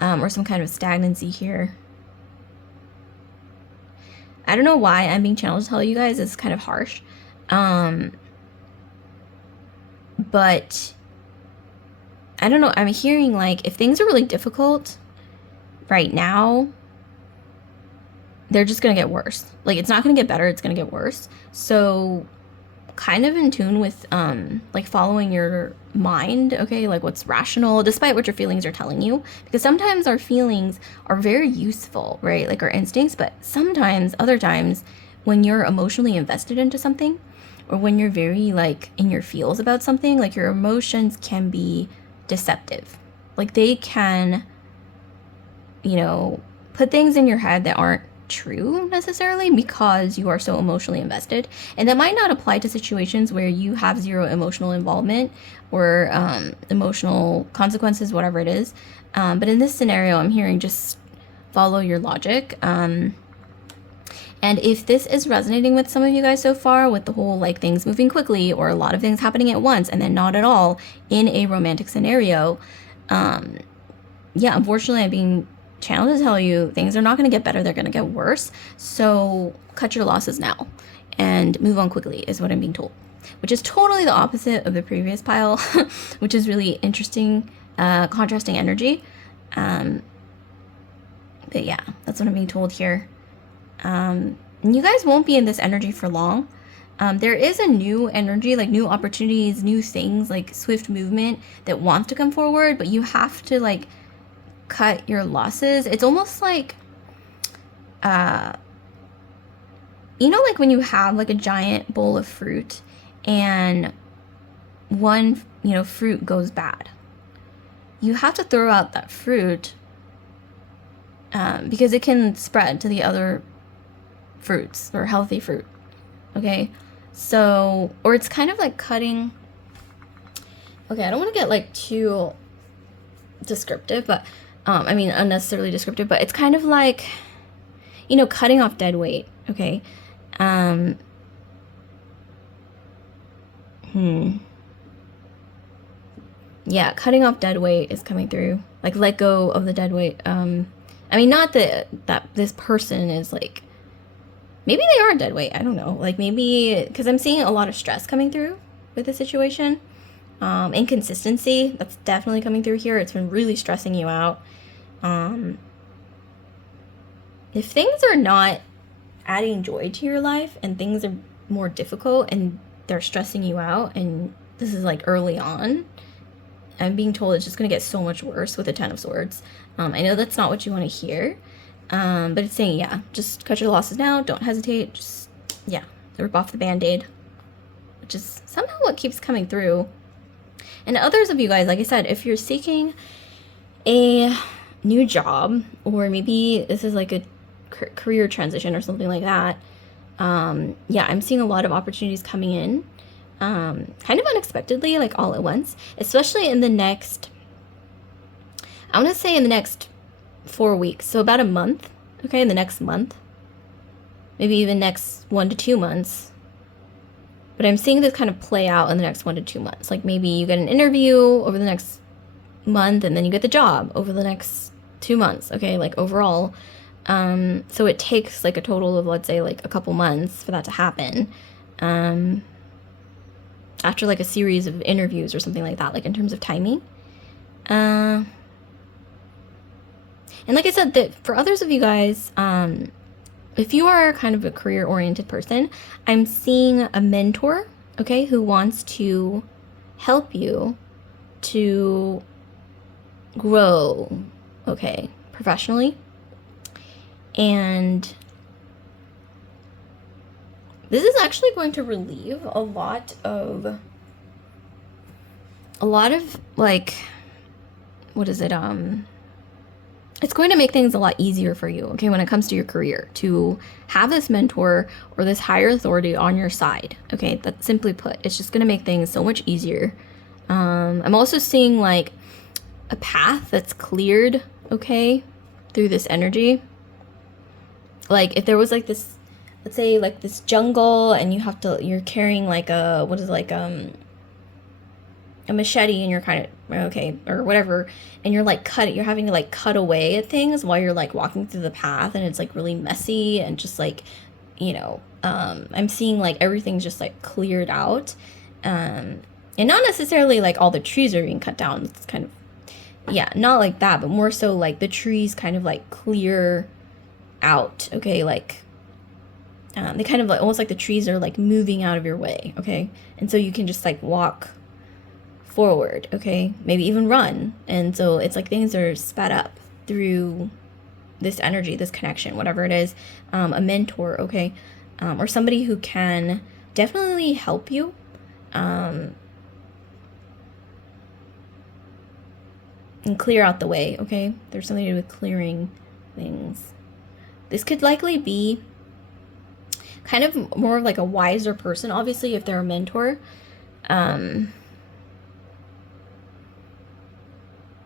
or some kind of stagnancy here. I don't know why I'm being challenged to tell you guys. It's kind of harsh. But I don't know. I'm hearing like if things are really difficult right now, they're just going to get worse. Like, it's not going to get better. It's going to get worse. So kind of in tune with, like following your mind. Okay. Like what's rational, despite what your feelings are telling you, because sometimes our feelings are very useful, right? Like our instincts, but sometimes other times when you're emotionally invested into something, or when you're very like in your feels about something, like your emotions can be deceptive. Like they can, you know, put things in your head that aren't true necessarily because you are so emotionally invested. And that might not apply to situations where you have zero emotional involvement or emotional consequences, whatever it is. But in this scenario, I'm hearing just follow your logic. And And if this is resonating with some of you guys so far, with the whole like things moving quickly or a lot of things happening at once and then not at all in a romantic scenario, yeah, unfortunately I'm being channeled to tell you things are not going to get better, they're going to get worse. So cut your losses now and move on quickly is what I'm being told, which is totally the opposite of the previous pile, which is really interesting, contrasting energy. But yeah, that's what I'm being told here. And you guys won't be in this energy for long. There is a new energy, like new opportunities, new things, like swift movement that wants to come forward, but you have to like cut your losses. It's almost like, you know, like when you have like a giant bowl of fruit and one, you know, fruit goes bad. You have to throw out that fruit because it can spread to the other fruits or healthy fruit. Okay, so, or it's kind of like cutting. Okay, I don't want to get like too descriptive, but I mean unnecessarily descriptive, but it's kind of like, you know, cutting off dead weight. Okay. Yeah, cutting off dead weight is coming through. Like, let go of the dead weight. I mean, not that this person is like, maybe they are dead weight. I don't know. Like maybe, because I'm seeing a lot of stress coming through with the situation. Inconsistency, that's definitely coming through here. It's been really stressing you out. If things are not adding joy to your life and things are more difficult and they're stressing you out, and this is like early on, I'm being told it's just going to get so much worse with the Ten of Swords. I know that's not what you want to hear, but it's saying, yeah, just cut your losses now. Don't hesitate. Just, yeah, rip off the Band-Aid, which is somehow what keeps coming through. And others of you guys, like I said, if you're seeking a new job, or maybe this is like a career transition or something like that, yeah, I'm seeing a lot of opportunities coming in, kind of unexpectedly, like all at once, especially in the next, I want to say in the next 4 weeks, so about a month, okay, in the next month, maybe even next 1 to 2 months. But I'm seeing this kind of play out in the next 1 to 2 months. Like maybe you get an interview over the next month and then you get the job over the next 2 months, okay, like overall. So it takes like a total of, let's say, like a couple months for that to happen. After like a series of interviews or something like that, like in terms of timing. And like I said, that for others of you guys, if you are kind of a career-oriented person, I'm seeing a mentor, okay, who wants to help you to grow, okay, professionally. And this is actually going to relieve a lot of like, what is it, it's going to make things a lot easier for you, okay, when it comes to your career, to have this mentor or this higher authority on your side, okay? That's simply put, it's just going to make things so much easier. I'm also seeing like a path that's cleared, okay, through this energy. Like if there was like this, let's say like this jungle, and you're carrying like a, what is it, like a machete, and you're kind of, okay, or whatever, and you're like you're having to like cut away at things while you're like walking through the path, and it's like really messy and just like, you know, I'm seeing like everything's just like cleared out, and not necessarily like all the trees are being cut down. It's kind of, yeah, not like that, but more so like the trees kind of like clear out, okay, like they kind of like almost like the trees are like moving out of your way, okay, and so you can just like walk forward, okay, maybe even run. And so it's like things are sped up through this energy, this connection, whatever it is, a mentor, okay, or somebody who can definitely help you, and clear out the way, okay. There's something to do with clearing things. This could likely be kind of more of like a wiser person, obviously, if they're a mentor.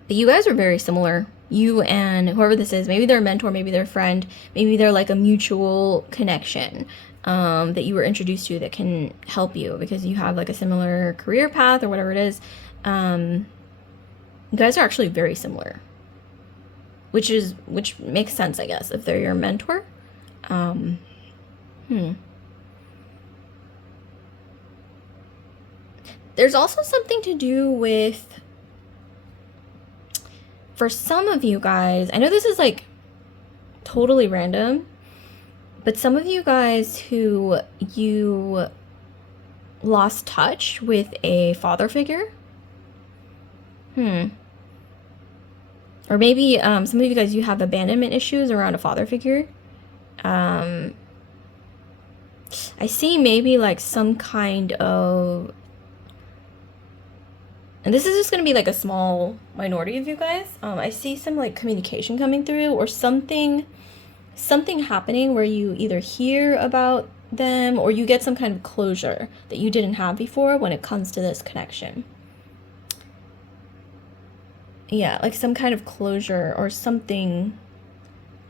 But you guys are very similar you and whoever this is, maybe they're a mentor, maybe they're a friend, maybe they're like a mutual connection that you were introduced to that can help you because you have like a similar career path or whatever it is. You guys are actually very similar, which makes sense, I guess, if they're your mentor. There's also something to do with, for some of you guys, I know this is like totally random, but some of you guys who you lost touch with a father figure. Or maybe some of you guys, you have abandonment issues around a father figure. I see maybe like some kind of, and this is just going to be like a small minority of you guys. I see some like communication coming through or something happening where you either hear about them or you get some kind of closure that you didn't have before when it comes to this connection. Yeah, like some kind of closure or something,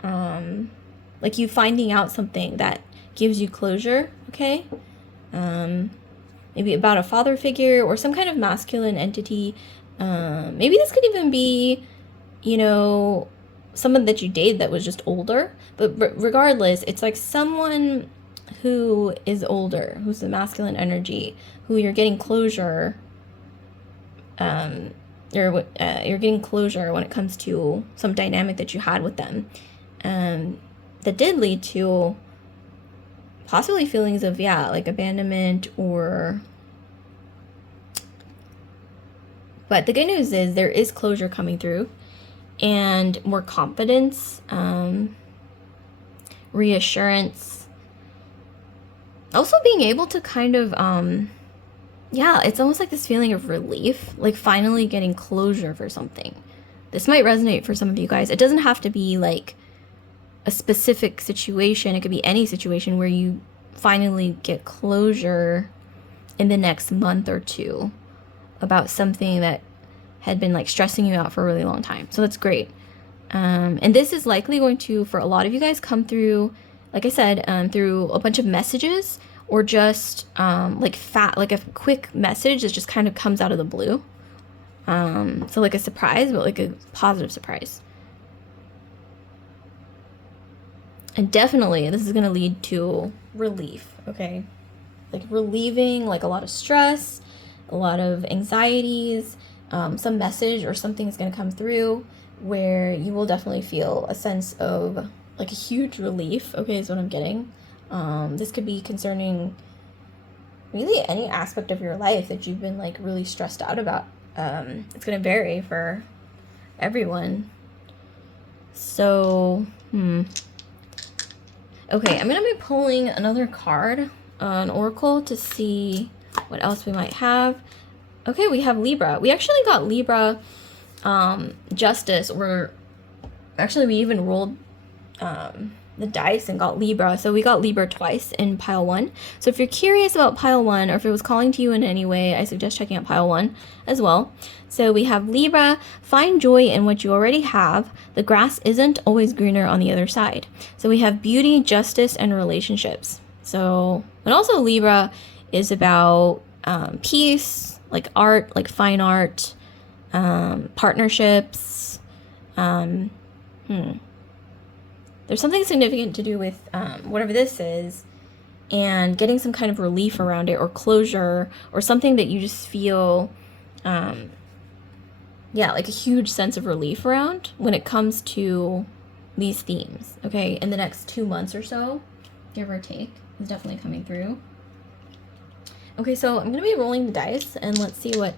like you finding out something that gives you closure, okay? Maybe about a father figure or some kind of masculine entity. Maybe this could even be, you know, someone that you dated that was just older. But regardless, it's like someone who is older, who's the masculine energy, who you're getting closure, you're getting closure when it comes to some dynamic that you had with them, that did lead to possibly feelings of, yeah, like abandonment or, but the good news is there is closure coming through and more confidence, reassurance, also being able to kind of, yeah, it's almost like this feeling of relief, like finally getting closure for something. This might resonate for some of you guys. It doesn't have to be like a specific situation. It could be any situation where you finally get closure in the next month or two about something that had been like stressing you out for a really long time. So that's great. And this is likely going to, for a lot of you guys, come through, like I said, through a bunch of messages or just like a quick message that just kind of comes out of the blue. So like a surprise, but like a positive surprise. And definitely this is going to lead to relief, okay? Like relieving like a lot of stress, a lot of anxieties, some message or something is going to come through where you will definitely feel a sense of like a huge relief, okay, is what I'm getting. This could be concerning really any aspect of your life that you've been like really stressed out about. It's going to vary for everyone. So, okay, I'm going to be pulling another card, an oracle, to see what else we might have. Okay, we have Libra. We actually got Libra, Justice, or actually we even rolled the dice and got Libra. So we got Libra twice in pile 1. So if you're curious about pile 1 or if it was calling to you in any way, I suggest checking out pile 1 as well. So we have Libra, find joy in what you already have. The grass isn't always greener on the other side. So we have beauty, justice, and relationships. So, and also Libra is about peace, like art, like fine art, partnerships. There's something significant to do with whatever this is and getting some kind of relief around it or closure or something that you just feel, yeah, like a huge sense of relief around when it comes to these themes, okay? In the next 2 months or so, give or take, is definitely coming through. Okay, so I'm going to be rolling the dice and let's see what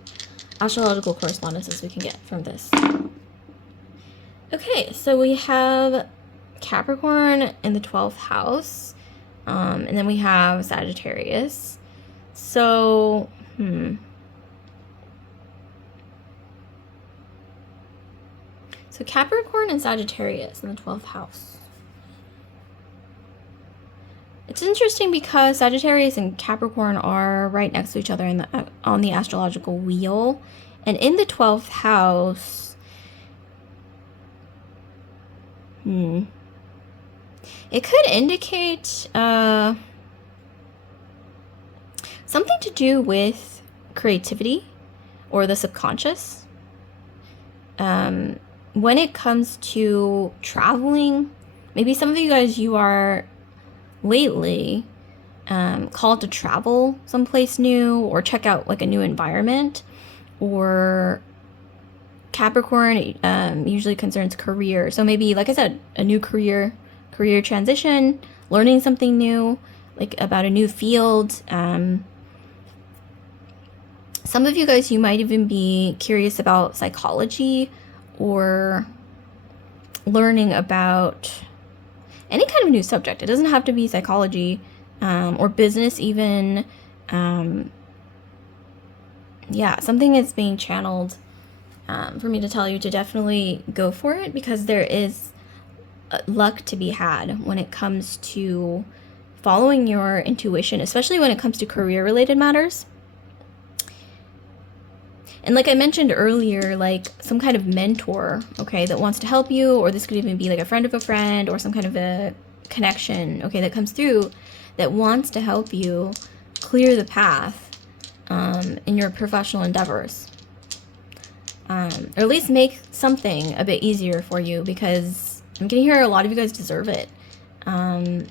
astrological correspondences we can get from this. Okay, so we have Capricorn in the 12th house, and then we have Sagittarius. So, so Capricorn and Sagittarius in the 12th house. It's interesting because Sagittarius and Capricorn are right next to each other in on the astrological wheel, and in the 12th house, It could indicate something to do with creativity or the subconscious. When it comes to traveling, maybe some of you guys, you are lately called to travel someplace new or check out like a new environment. Or Capricorn usually concerns career. So maybe, like I said, a new career transition, learning something new, like about a new field. Some of you guys, you might even be curious about psychology or learning about any kind of new subject. It doesn't have to be psychology or business even. Yeah, something is being channeled for me to tell you to definitely go for it, because there is luck to be had when it comes to following your intuition, especially when it comes to career-related matters. And like I mentioned earlier, like some kind of mentor, okay, that wants to help you, or this could even be like a friend of a friend or some kind of a connection, okay, that comes through that wants to help you clear the path in your professional endeavors. Or at least make something a bit easier for you, because I'm getting here a lot of you guys deserve it. And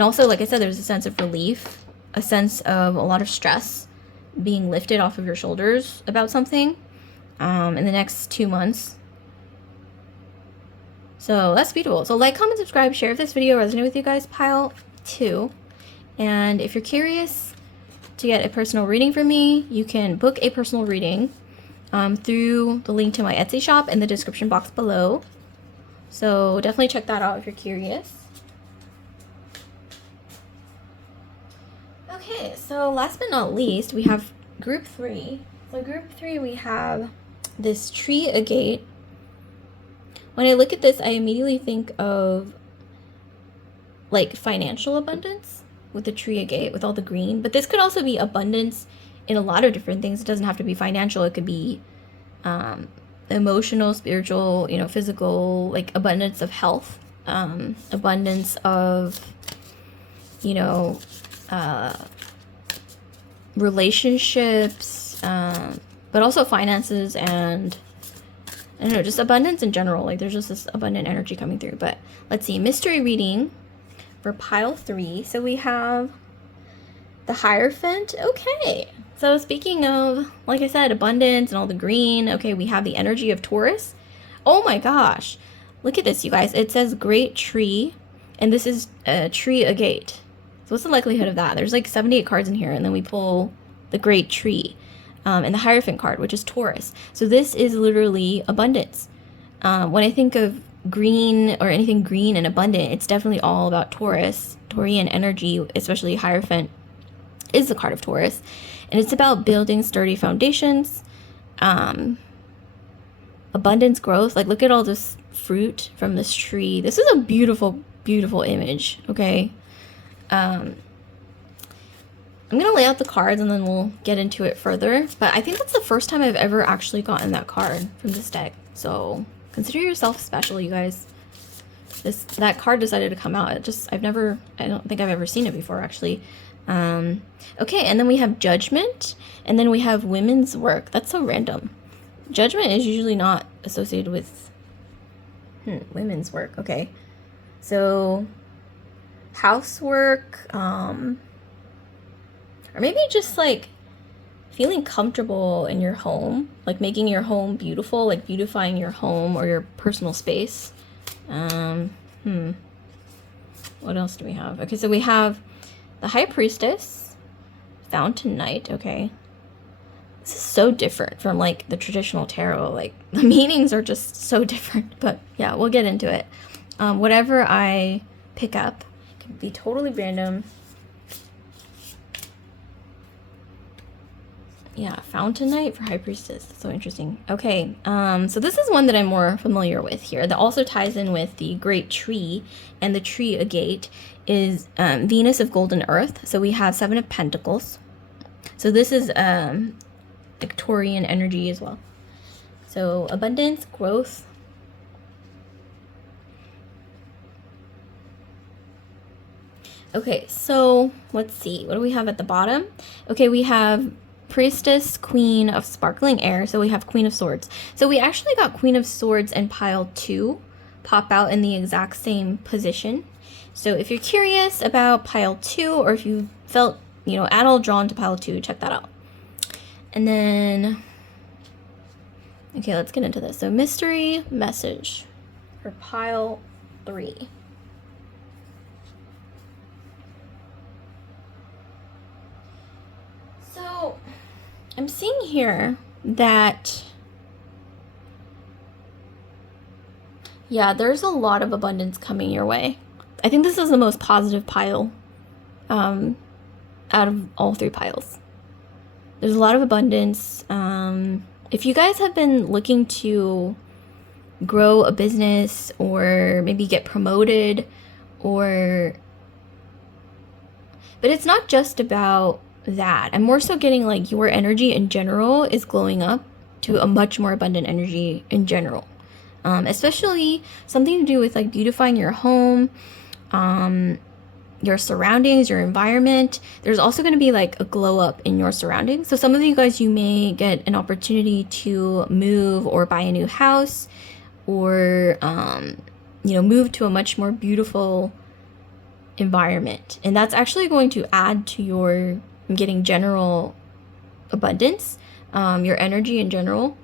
also, like I said, there's a sense of relief, a sense of a lot of stress being lifted off of your shoulders about something in the next 2 months. So that's beautiful. So like, comment, subscribe, share if this video resonated with you guys, pile 2. And if you're curious to get a personal reading from me, you can book a personal reading through the link to my Etsy shop in the description box below. So definitely check that out if you're curious. Okay, so last but not least, we have group 3. So group 3, we have this tree agate. When I look at this, I immediately think of like financial abundance with the tree agate, with all the green. But this could also be abundance in a lot of different things. It doesn't have to be financial. It could be emotional, spiritual, you know, physical, like abundance of health, abundance of, you know, relationships, but also finances, and I don't know, just abundance in general. Like there's just this abundant energy coming through. But let's see, mystery reading for pile 3. So we have the Hierophant. Okay, so speaking of, like I said, abundance and all the green, okay, we have the energy of Taurus. Oh my gosh, look at this, you guys. It says great tree, and this is a tree agate. So what's the likelihood of that? There's like 78 cards in here, and then we pull the great tree and the Hierophant card, which is Taurus. So this is literally abundance. When I think of green or anything green and abundant, it's definitely all about Taurus, Taurian energy, especially Hierophant is the card of Taurus. And it's about building sturdy foundations, abundance, growth. Like look at all this fruit from this tree. This is a beautiful, beautiful image, okay? I'm going to lay out the cards and then we'll get into it further. But I think that's the first time I've ever actually gotten that card from this deck. So consider yourself special, you guys. That card decided to come out. I don't think I've ever seen it before, actually. Okay, and then we have Judgment. And then we have Women's Work. That's so random. Judgment is usually not associated with women's work. Okay. So housework, or maybe just like feeling comfortable in your home, like making your home beautiful, like beautifying your home or your personal space. What else do we have? Okay, so we have the High Priestess, Fountain Knight. Okay, this is so different from like the traditional tarot. Like the meanings are just so different, but yeah, we'll get into it. Whatever I pick up could be totally random. Yeah, Fountain Knight for High Priestess. That's so interesting. Okay, so this is one that I'm more familiar with here. That also ties in with the Great Tree, and the Tree Agate is Venus of Golden Earth. So we have 7 of Pentacles. So this is Victorian energy as well. So abundance, growth. Okay, so let's see. What do we have at the bottom? Okay, we have Priestess, Queen of Sparkling Air. So we have Queen of Swords. So we actually got Queen of Swords and pile 2 pop out in the exact same position. So if you're curious about pile 2, or if you felt, at all drawn to pile 2, check that out. And then, okay, let's get into this. So mystery message for pile 3. So I'm seeing here that, yeah, there's a lot of abundance coming your way. I think this is the most positive pile out of all 3 piles. There's a lot of abundance. If you guys have been looking to grow a business or maybe get promoted, but it's not just about that. I'm more so getting like your energy in general is glowing up to a much more abundant energy in general. Especially something to do with like beautifying your home, your surroundings, your environment. There's also going to be like a glow up in your surroundings. So some of you guys, you may get an opportunity to move or buy a new house, or move to a much more beautiful environment, and that's actually going to add to your getting general abundance, your energy in general,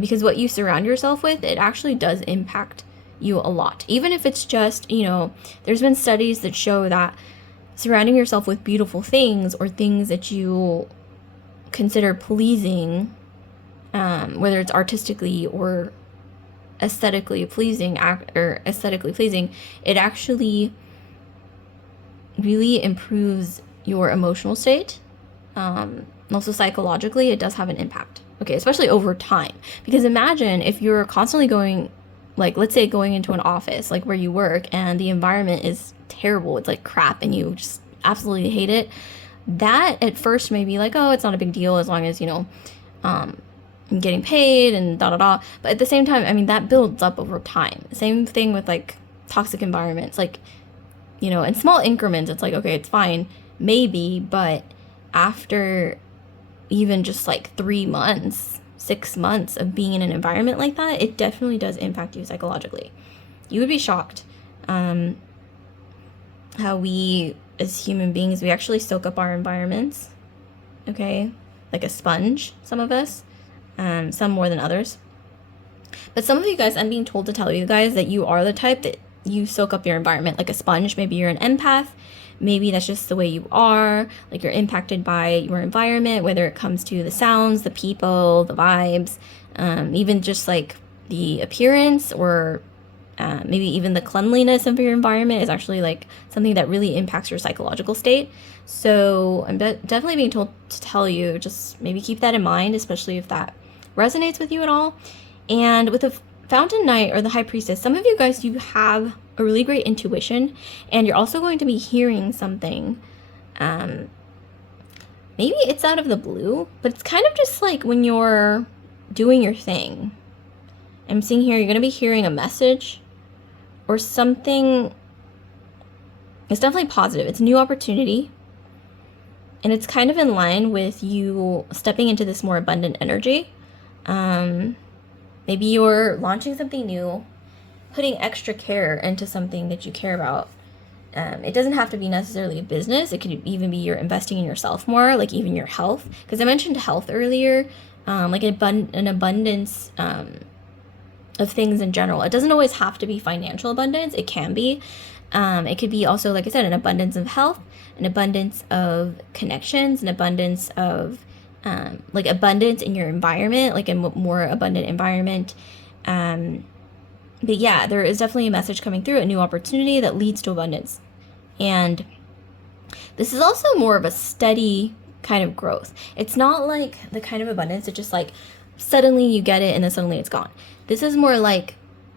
because what you surround yourself with, it actually does impact you a lot. Even if it's just, there's been studies that show that surrounding yourself with beautiful things, or things that you consider pleasing, whether it's artistically or aesthetically pleasing, it actually really improves your emotional state. Also psychologically, it does have an impact. Okay, especially over time. Because imagine if you're constantly going, like, let's say going into an office, like where you work, and the environment is terrible, it's like crap, and you just absolutely hate it. That at first may be like, oh, it's not a big deal as long as, I'm getting paid and da-da-da. But at the same time, I mean, that builds up over time. Same thing with, like, toxic environments. Like, in small increments, it's like, okay, it's fine, maybe, but after even just like 3 months, 6 months of being in an environment like that, it definitely does impact you psychologically. You would be shocked how we, as human beings, we actually soak up our environments, okay? Like a sponge, some of us, some more than others. But some of you guys, I'm being told to tell you guys that you are the type that you soak up your environment like a sponge. Maybe you're an empath. Maybe that's just the way you are. Like, you're impacted by your environment, whether it comes to the sounds, the people, the vibes, even just like the appearance, or maybe even the cleanliness of your environment is actually like something that really impacts your psychological state. So I'm definitely being told to tell you, just maybe keep that in mind, especially if that resonates with you at all. And with the Fountain Knight or the High Priestess, some of you guys, you have a really great intuition, and you're also going to be hearing something. Maybe it's out of the blue, but it's kind of just like when you're doing your thing. I'm seeing here you're going to be hearing a message or something. It's definitely positive. It's a new opportunity, and it's kind of in line with you stepping into this more abundant energy. Maybe you're launching something new, putting extra care into something that you care about. It doesn't have to be necessarily a business. It could even be you're investing in yourself more, like even your health. Because I mentioned health earlier, like an abundance of things in general. It doesn't always have to be financial abundance. It can be. It could be also, like I said, an abundance of health, an abundance of connections, an abundance of like abundance in your environment, like a more abundant environment. But yeah, there is definitely a message coming through, a new opportunity that leads to abundance. And this is also more of a steady kind of growth. It's not like the kind of abundance that just like suddenly you get it and then suddenly it's gone. This is more like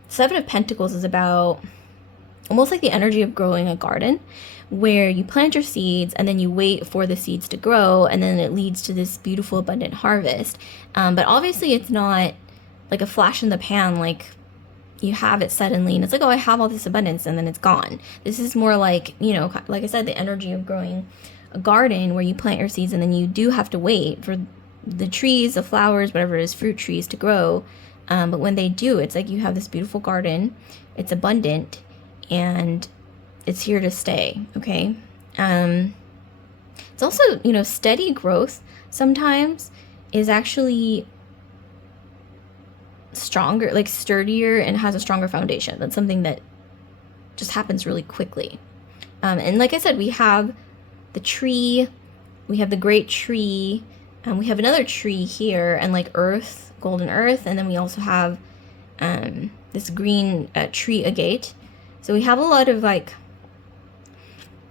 Seven of Pentacles is about almost like the energy of growing a garden, where you plant your seeds and then you wait for the seeds to grow, and then it leads to this beautiful abundant harvest. But obviously it's not like a flash in the pan, like, you have it suddenly and it's like, oh, I have all this abundance, and then it's gone. This is more like, you know, like I said, the energy of growing a garden where you plant your seeds and then you do have to wait for the trees, the flowers, whatever it is, fruit trees to grow. But when they do, it's like you have this beautiful garden, it's abundant, and it's here to stay, okay? It's also, you know, steady growth sometimes is actually stronger, like sturdier, and has a stronger foundation. That's something that just happens really quickly. And like I said, we have the tree, we have the great tree, we have another tree here, and like earth, golden earth, and then we also have this green tree agate. So we have a lot of like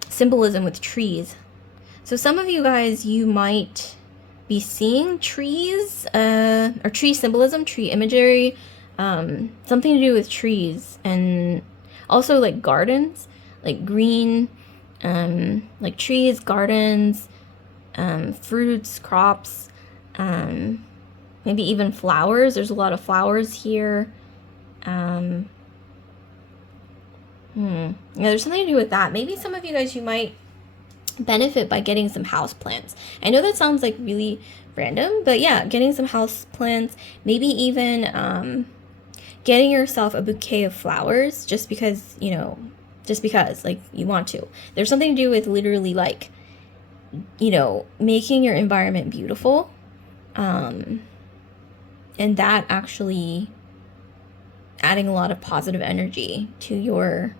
symbolism with trees. So some of you guys, you might be seeing trees, or tree symbolism, tree imagery, something to do with trees, and also like gardens, like green, like trees, gardens, fruits, crops, maybe even flowers. There's a lot of flowers here. Yeah, there's something to do with that. Maybe some of you guys, you might benefit by getting some house plants. I know that sounds like really random, but yeah, getting some house plants, maybe even getting yourself a bouquet of flowers just because, you know, just because like you want to. There's something to do with literally like, you know, making your environment beautiful, and that actually adding a lot of positive energy to your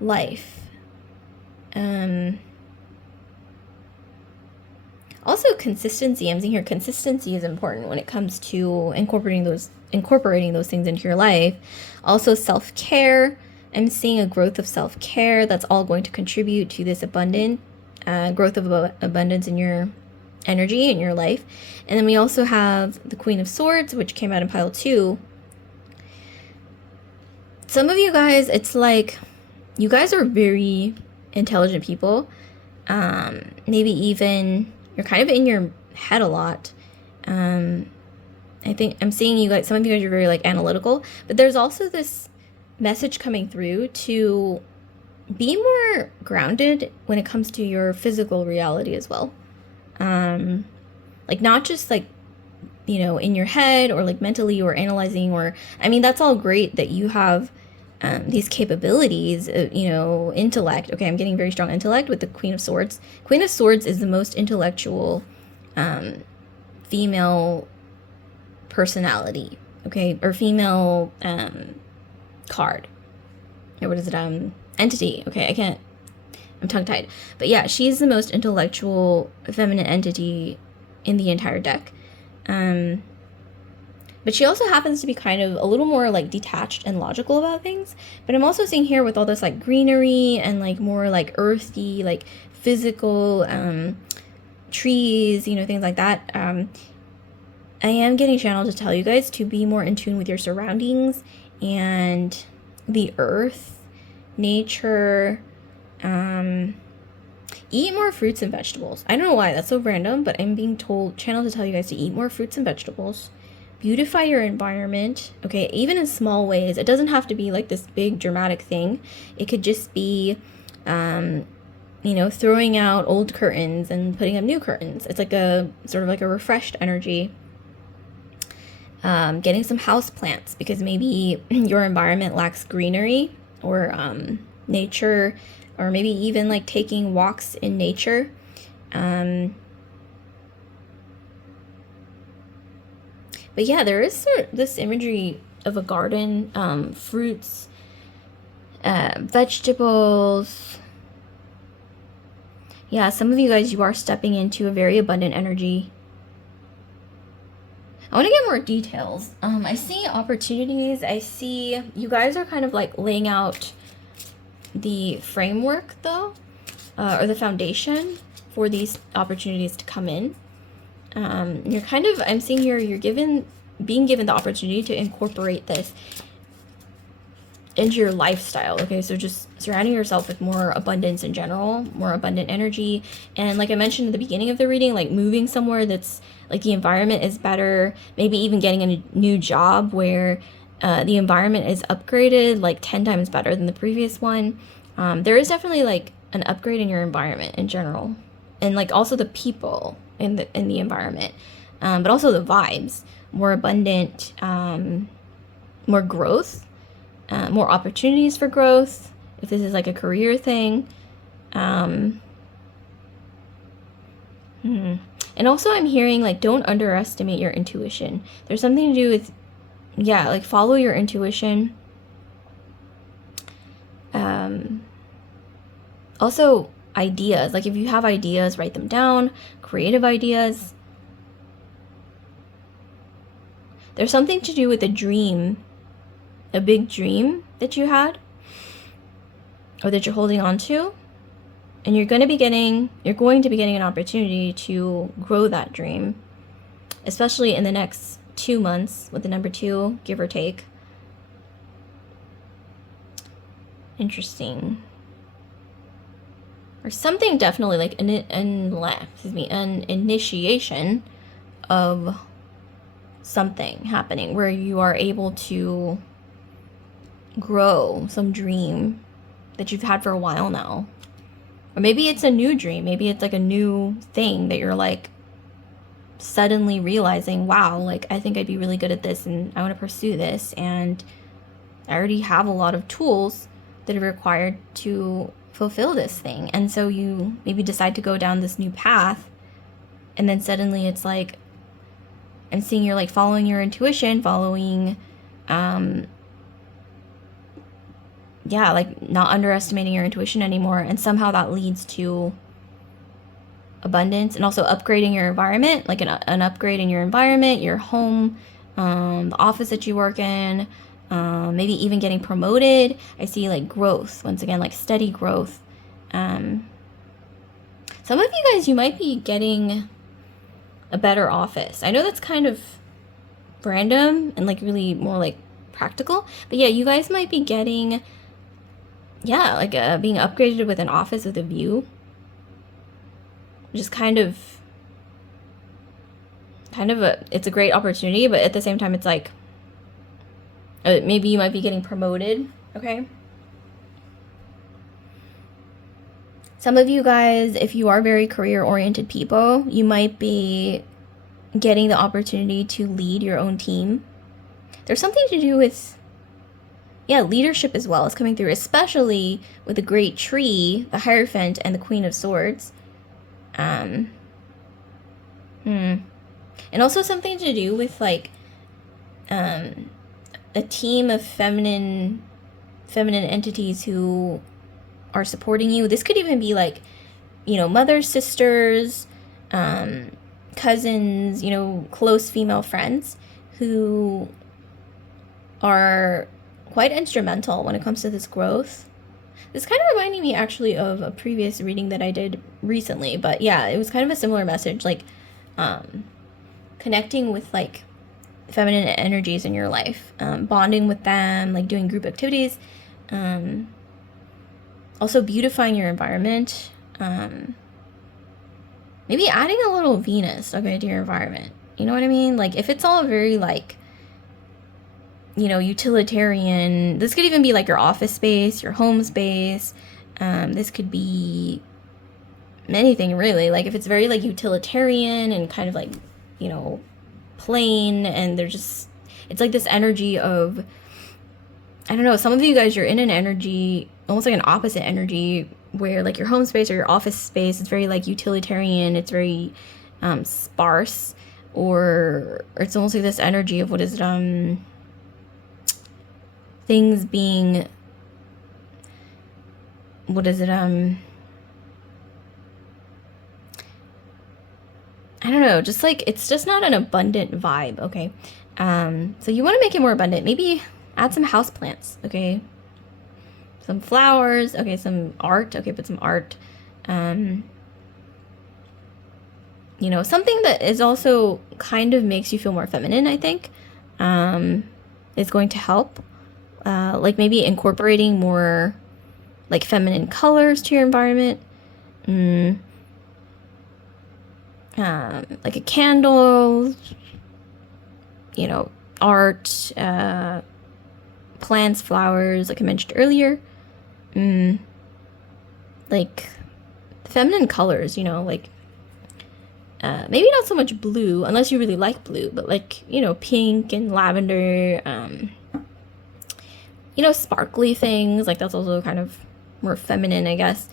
life. Also consistency. I'm seeing here consistency is important when it comes to incorporating those things into your life. Also self-care. I'm seeing a growth of self-care that's all going to contribute to this abundant growth of abundance in your energy in your life. And then we also have the Queen of Swords, which came out in pile 2. Some of you guys, it's like you guys are very intelligent people. Maybe even you're kind of in your head a lot. I think I'm seeing you guys, some of you guys are very like analytical, but there's also this message coming through to be more grounded when it comes to your physical reality as well. Like not just like, you know, in your head or like mentally or analyzing, or, I mean, that's all great that you have these capabilities, you know, intellect. Okay, I'm getting very strong intellect with the Queen of Swords. Queen of Swords is the most intellectual female personality, okay, or female card. Or what is it? Entity. Okay, I'm tongue-tied. But yeah, she's the most intellectual feminine entity in the entire deck. But she also happens to be kind of a little more like detached and logical about things. But I'm also seeing here with all this like greenery and like more like earthy, like physical trees, you know, things like that. I am getting channeled to tell you guys to be more in tune with your surroundings and the earth, nature. Eat more fruits and vegetables. I don't know why that's so random, but I'm being channeled to tell you guys to eat more fruits and vegetables. Beautify your environment, okay, even in small ways. It doesn't have to be like this big dramatic thing. It could just be, you know, throwing out old curtains and putting up new curtains. It's like a sort of like a refreshed energy. Getting some house plants because maybe your environment lacks greenery or nature, or maybe even like taking walks in nature. But yeah, there is this imagery of a garden, fruits, vegetables. Yeah, some of you guys, you are stepping into a very abundant energy. I want to get more details. I see opportunities. I see you guys are kind of like laying out the framework though, or the foundation for these opportunities to come in. You're kind of, I'm seeing here, you're being given the opportunity to incorporate this into your lifestyle. Okay, so just surrounding yourself with more abundance in general, more abundant energy. And like I mentioned at the beginning of the reading, like moving somewhere that's like the environment is better, maybe even getting a new job where The environment is upgraded like 10 times better than the previous one. There is definitely like an upgrade in your environment in general, and like also the people in the environment, but also the vibes, more abundant, more growth, more opportunities for growth. If this is like a career thing, and also I'm hearing like don't underestimate your intuition. There's something to do with, yeah, like follow your intuition. Also ideas, like if you have ideas, write them down. Creative ideas. There's something to do with a dream, a big dream that you had or that you're holding on to, and you're going to be getting an opportunity to grow that dream, especially in the next 2 months with the number 2, give or take. Interesting. Or something definitely like an initiation of something happening where you are able to grow some dream that you've had for a while now. Or maybe it's a new dream. Maybe it's like a new thing that you're like suddenly realizing, wow, like I think I'd be really good at this and I want to pursue this, and I already have a lot of tools that are required to fulfill this thing. And so you maybe decide to go down this new path, and then suddenly it's like I'm seeing you're like following your intuition, following like not underestimating your intuition anymore, and somehow that leads to abundance and also upgrading your environment, like an upgrade in your environment, your home, the office that you work in, maybe even getting promoted. I see like growth, once again, like steady growth. Some of you guys, you might be getting a better office. I know that's kind of random and like really more like practical, but yeah, you guys might be getting, like being upgraded with an office with a view, which is kind of it's a great opportunity, but at the same time it's like maybe you might be getting promoted. Okay, some of you guys, if you are very career oriented people, you might be getting the opportunity to lead your own team. There's something to do with leadership as well is coming through, especially with the great tree, the Hierophant, and the Queen of Swords. And also something to do with like a team of feminine entities who are supporting you. This could even be like, mothers, sisters, cousins, close female friends who are quite instrumental when it comes to this growth. This kind of reminding me actually of a previous reading that I did recently, but yeah, it was kind of a similar message, like connecting with like feminine energies in your life, bonding with them, like doing group activities, also beautifying your environment, maybe adding a little Venus, to your environment. You know what I mean? Like if it's all very like, utilitarian, this could even be like your office space, your home space. This could be anything really. Like if it's very like utilitarian and kind of like, plain, and it's like this energy of, I don't know, some of you guys, you're in an energy, almost like an opposite energy, where like your home space or your office space is very like utilitarian, it's very sparse, or it's almost like this energy of things being, I don't know, just like, it's just not an abundant vibe, okay? So you want to make it more abundant. Maybe add some houseplants, okay? Some flowers, okay, some art, okay, put some art. Something that is also kind of makes you feel more feminine, I think, is going to help. Like maybe incorporating more like feminine colors to your environment. Like a candle, art, plants, flowers, like I mentioned earlier. Like feminine colors, you know, like maybe not so much blue, unless you really like blue, but like, you know, pink and lavender, you know, sparkly things, like that's also kind of more feminine, I guess.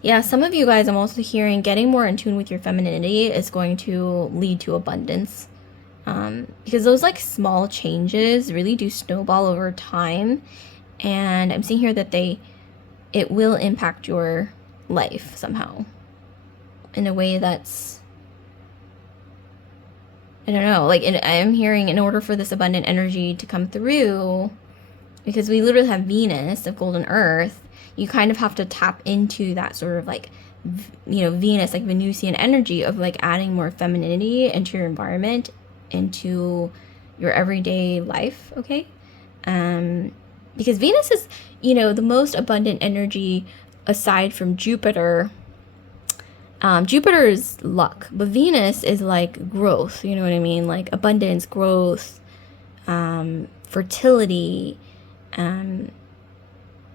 Yeah, some of you guys, I'm also hearing getting more in tune with your femininity is going to lead to abundance. Because those like small changes really do snowball over time. And I'm seeing here that it will impact your life somehow in a way that's, I don't know, like I'm hearing in order for this abundant energy to come through, because we literally have Venus of golden earth, you kind of have to tap into that sort of like, you know, Venus, like Venusian energy of like adding more femininity into your environment, into your everyday life, okay? Because Venus is, you know, the most abundant energy aside from Jupiter. Jupiter is luck, but Venus is like growth, you know what I mean? Like abundance, growth, fertility,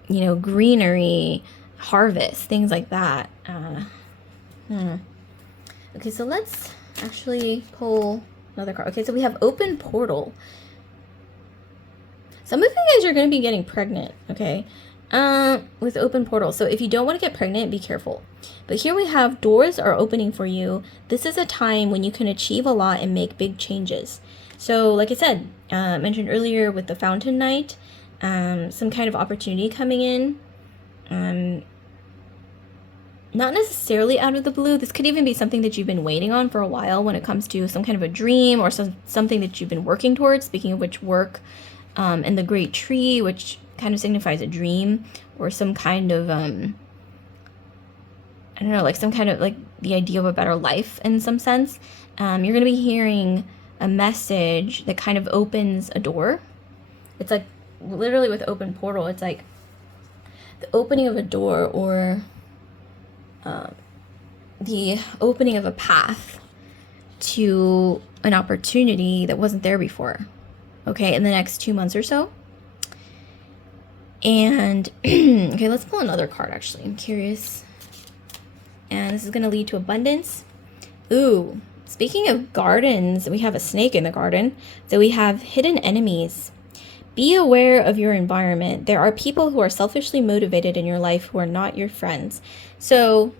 you know, greenery, harvest, things like that. Okay, so let's actually pull another card. Okay, so we have open portal. Some of you guys are going to be getting pregnant, okay, with open portal. So if you don't want to get pregnant, be careful. But here we have doors are opening for you. This is a time when you can achieve a lot and make big changes. So like I said, mentioned earlier with the Fountain Night, some kind of opportunity coming in. Not necessarily out of the blue. This could even be something that you've been waiting on for a while when it comes to some kind of a dream or something that you've been working towards. Speaking of which, work, and the great tree, which kind of signifies a dream or some kind of, I don't know, like some kind of like the idea of a better life in some sense. You're going to be hearing a message that kind of opens a door. It's like literally with open portal, it's like the opening of a door or the opening of a path to an opportunity that wasn't there before, okay, in the next 2 months or so. And okay, let's pull another card actually. I'm curious. And this is going to lead to abundance. Ooh, speaking of gardens, we have a snake in the garden. So we have hidden enemies. Be aware of your environment. There are people who are selfishly motivated in your life who are not your friends. So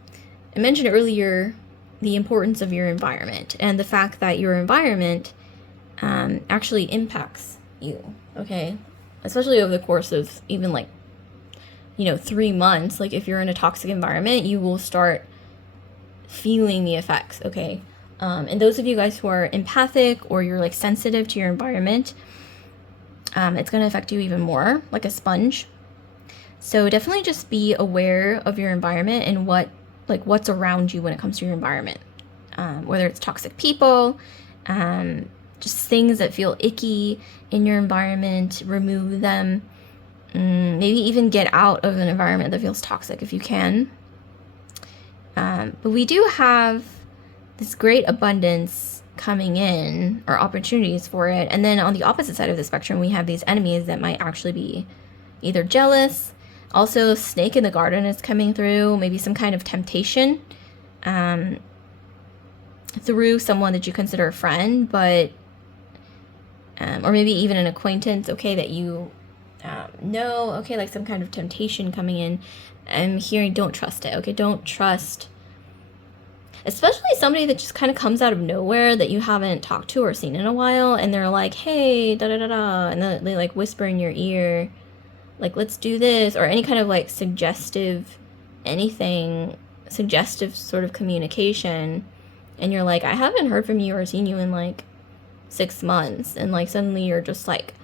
I mentioned earlier the importance of your environment and the fact that your environment actually impacts you, okay? Especially over the course of even like, you know, 3 months. Like if you're in a toxic environment, you will start feeling the effects, okay? And those of you guys who are empathic or you're like sensitive to your environment, it's going to affect you even more, like a sponge. So definitely just be aware of your environment and what's around you when it comes to your environment. Whether it's toxic people, just things that feel icky in your environment, remove them. Maybe even get out of an environment that feels toxic if you can. But we do have this great abundance coming in, or opportunities for it. And then on the opposite side of the spectrum, we have these enemies that might actually be either jealous. Also, snake in the garden is coming through, maybe some kind of temptation through someone that you consider a friend, but or maybe even an acquaintance, okay, that you know, okay, like some kind of temptation coming in. I'm hearing don't trust it, okay? Don't trust, especially somebody that just kind of comes out of nowhere that you haven't talked to or seen in a while, and they're like, hey, da-da-da-da, and then they like whisper in your ear, like, let's do this, or any kind of like suggestive, suggestive sort of communication, and you're like, I haven't heard from you or seen you in like 6 months, and like suddenly you're just like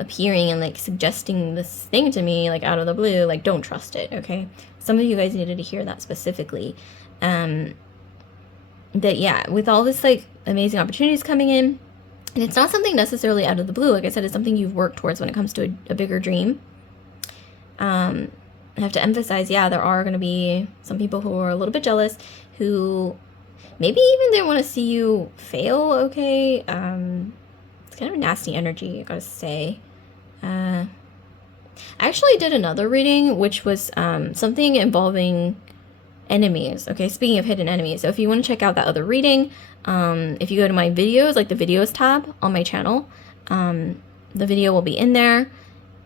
appearing and like suggesting this thing to me like out of the blue. Like, don't trust it, okay? Some of you guys needed to hear that specifically. That yeah, with all this like amazing opportunities coming in, and it's not something necessarily out of the blue, like I said, it's something you've worked towards when it comes to a bigger dream. I have to emphasize, yeah, there are going to be some people who are a little bit jealous, who Maybe even they want to see you fail, okay? It's kind of a nasty energy, I gotta say. I actually did another reading, which was something involving enemies. Okay, speaking of hidden enemies. So if you want to check out that other reading, if you go to my videos, like the videos tab on my channel, the video will be in there.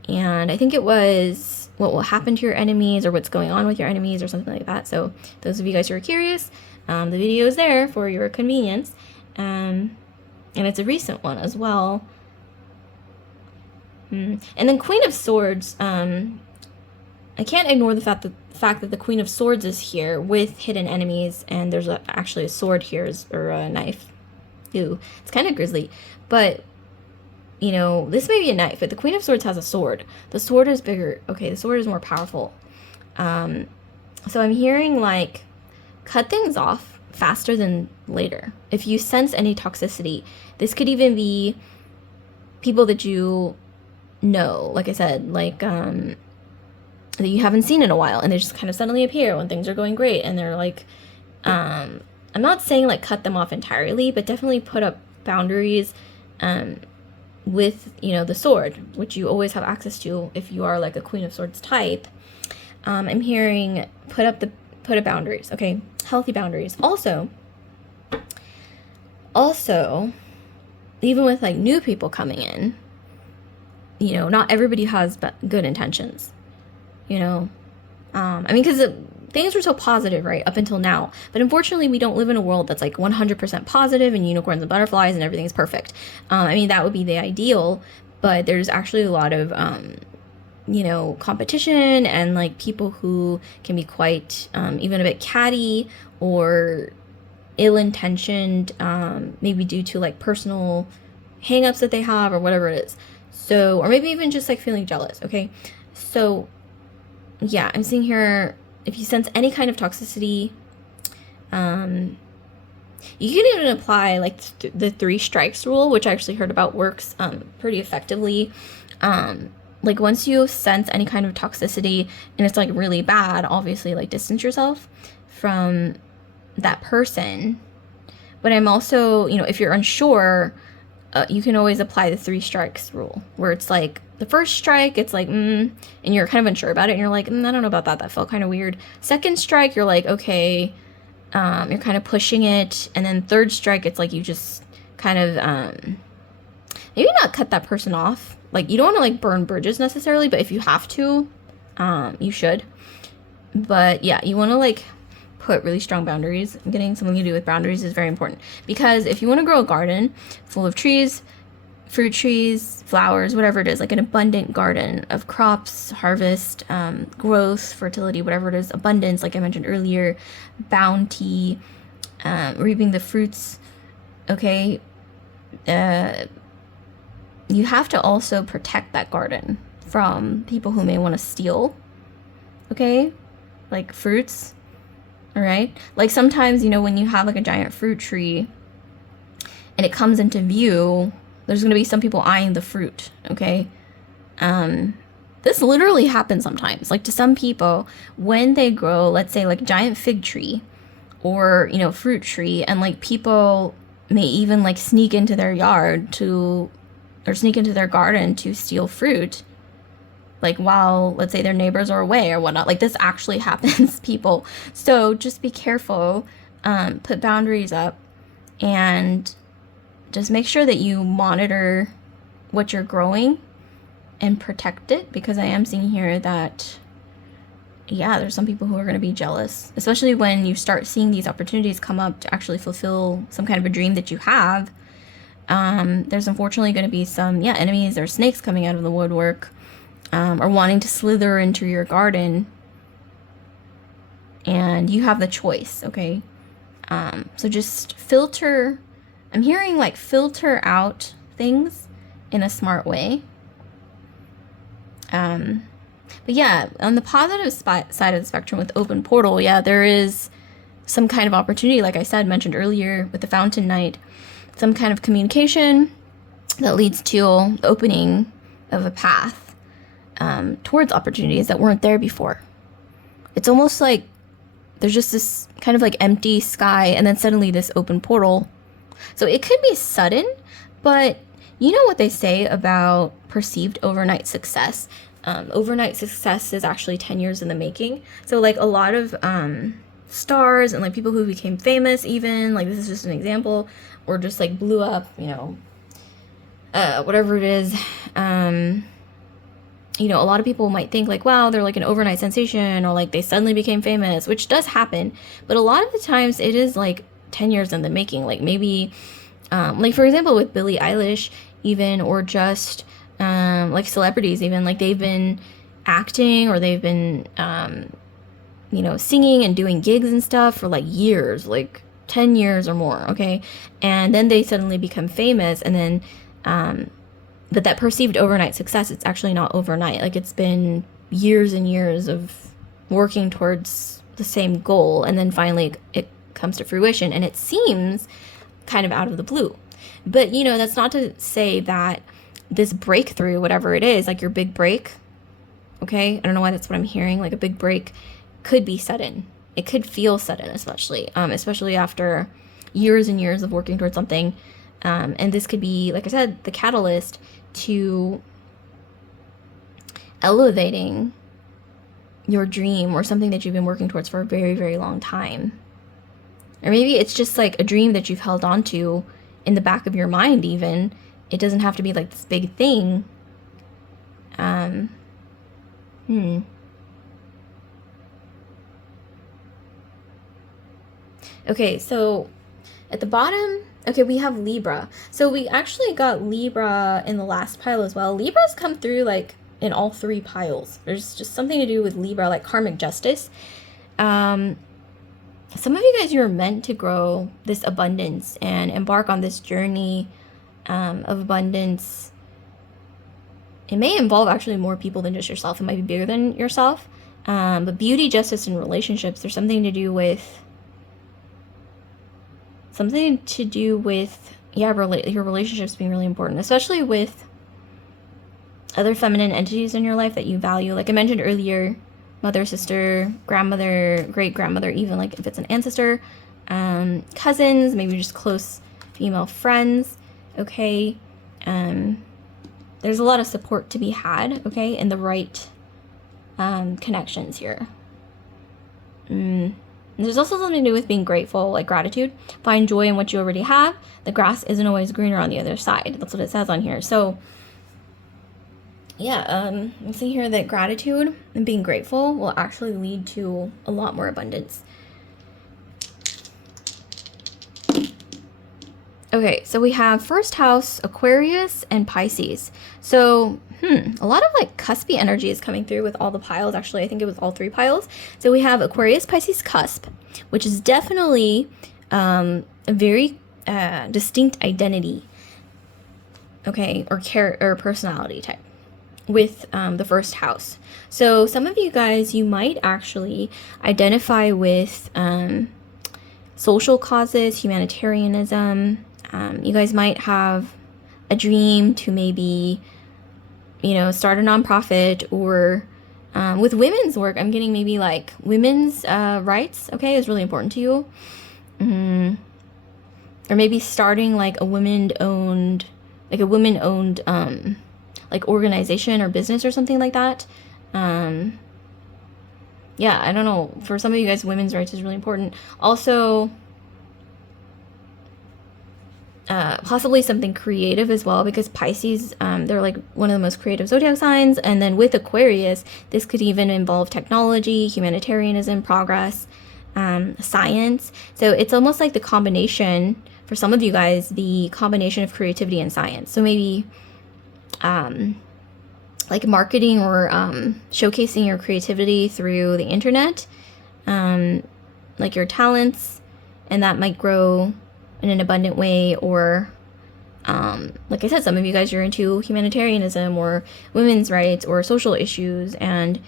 And I think it was what will happen to your enemies or what's going on with your enemies or something like that. So those of you guys who are curious, the video is there for your convenience. And it's a recent one as well. And then Queen of Swords, I can't ignore the fact that the Queen of Swords is here with hidden enemies, and there's actually a sword here, or a knife. Ooh, it's kind of grisly. But, you know, this may be a knife, but the Queen of Swords has a sword. The sword is bigger. Okay, the sword is more powerful. So I'm hearing, like, cut things off faster than later. If you sense any toxicity, this could even be people that you know, like I said, like, that you haven't seen in a while, and they just kind of suddenly appear when things are going great, and they're like, I'm not saying like cut them off entirely, but definitely put up boundaries with, you know, the sword, which you always have access to if you are like a Queen of Swords type. I'm hearing put up boundaries, okay? Healthy boundaries. Also, even with like new people coming in, you know, not everybody has good intentions, you know? I mean, because things were so positive, right, up until now. But unfortunately, we don't live in a world that's like 100% positive and unicorns and butterflies and everything's perfect. I mean, that would be the ideal, but there's actually a lot of, you know, competition and like people who can be quite even a bit catty or ill-intentioned, maybe due to like personal hang-ups that they have or whatever it is. So, or maybe even just like feeling jealous, okay? So, yeah, I'm seeing here, if you sense any kind of toxicity, you can even apply like the 3 strikes rule, which I actually heard about works pretty effectively. Like once you sense any kind of toxicity and it's like really bad, obviously like distance yourself from that person. But I'm also, you know, if you're unsure, you can always apply the 3 strikes rule, where it's like the first strike, it's like, and you're kind of unsure about it, and you're like, I don't know about that. That felt kind of weird. Second strike, you're like, okay, you're kind of pushing it, and then third strike, it's like you just kind of maybe not cut that person off. Like you don't want to like burn bridges necessarily, but if you have to, you should. But yeah, you want to like put really strong boundaries. Getting something to do with boundaries is very important, because if you want to grow a garden full of trees, fruit trees, flowers, whatever it is, like an abundant garden of crops, harvest, growth, fertility, whatever it is, abundance, like I mentioned earlier, bounty, reaping the fruits, okay, you have to also protect that garden from people who may want to steal, okay, like fruits. All right. Like sometimes, you know, when you have like a giant fruit tree and it comes into view, there's going to be some people eyeing the fruit. Okay. This literally happens sometimes. Like to some people, when they grow, let's say like a giant fig tree or, you know, fruit tree, and like people may even like sneak into their yard or sneak into their garden to steal fruit. Like while, let's say, their neighbors are away or whatnot. Like this actually happens, people. So just be careful, put boundaries up, and just make sure that you monitor what you're growing and protect it, because I am seeing here that, yeah, there's some people who are going to be jealous, especially when you start seeing these opportunities come up to actually fulfill some kind of a dream that you have. There's unfortunately going to be some, enemies or snakes coming out of the woodwork. Or wanting to slither into your garden, and you have the choice, okay? So just filter, I'm hearing like filter out things in a smart way. But yeah, on the positive side of the spectrum with open portal, there is some kind of opportunity, like I said, mentioned earlier with the Fountain Knight, some kind of communication that leads to the opening of a path towards opportunities that weren't there before. It's almost like there's just this kind of like empty sky and then suddenly this open portal. So it could be sudden, but you know what they say about perceived overnight success. Overnight success is actually 10 years in the making. So like a lot of stars and like people who became famous, even like, this is just an example, or just like blew up, you know, whatever it is, you know, a lot of people might think like, wow, they're like an overnight sensation, or like they suddenly became famous, which does happen. But a lot of the times it is like 10 years in the making. Like maybe, like for example, with Billie Eilish even, or just like celebrities even, like they've been acting or they've been, you know, singing and doing gigs and stuff for like years, like 10 years or more, okay? And then they suddenly become famous, and then, but that perceived overnight success, it's actually not overnight. Like it's been years and years of working towards the same goal, and then finally it comes to fruition, and it seems kind of out of the blue. But, you know, that's not to say that this breakthrough, whatever it is, like your big break, okay? I don't know why that's what I'm hearing. Like a big break could be sudden. It could feel sudden, especially after years and years of working towards something. And this could be, like I said, the catalyst to elevating your dream or something that you've been working towards for a very, very long time. Or maybe it's just like a dream that you've held on to in the back of your mind even. It doesn't have to be like this big thing. Okay, so at the bottom, okay, we have Libra. So we actually got Libra in the last pile as well. Libra's come through like in all three piles. There's just something to do with Libra, like karmic justice. Some of you guys, you're meant to grow this abundance and embark on this journey of abundance. It may involve actually more people than just yourself. It might be bigger than yourself. But beauty, justice, and relationships, there's something to do with your relationships being really important, especially with other feminine entities in your life that you value. Like I mentioned earlier, mother, sister, grandmother, great grandmother, even like if it's an ancestor, cousins, maybe just close female friends. Okay, there's a lot of support to be had, okay, and the right connections here. There's also something to do with being grateful, like gratitude. Find joy in what you already have. The grass isn't always greener on the other side. That's what it says on here. So yeah, I'm seeing here that gratitude and being grateful will actually lead to a lot more abundance. Okay, so we have first house, Aquarius, and Pisces. So, a lot of like cuspy energy is coming through with all the piles. Actually, I think it was all three piles. So we have Aquarius, Pisces, cusp, which is definitely a very distinct identity, okay, or personality type with the first house. So some of you guys, you might actually identify with social causes, humanitarianism. You guys might have a dream to maybe, you know, start a nonprofit, or with women's work, I'm getting maybe like women's rights, okay, is really important to you. Or maybe starting like a women-owned like organization or business or something like that. Yeah, I don't know. For some of you guys, women's rights is really important. Also, possibly something creative as well, because Pisces, they're like one of the most creative zodiac signs. And then with Aquarius, this could even involve technology, humanitarianism, progress, science. So it's almost like the combination, for some of you guys, the combination of creativity and science. So maybe like marketing or showcasing your creativity through the internet, like your talents, and that might grow in an abundant way. Or like I said, some of you guys, you're into humanitarianism or women's rights or social issues, and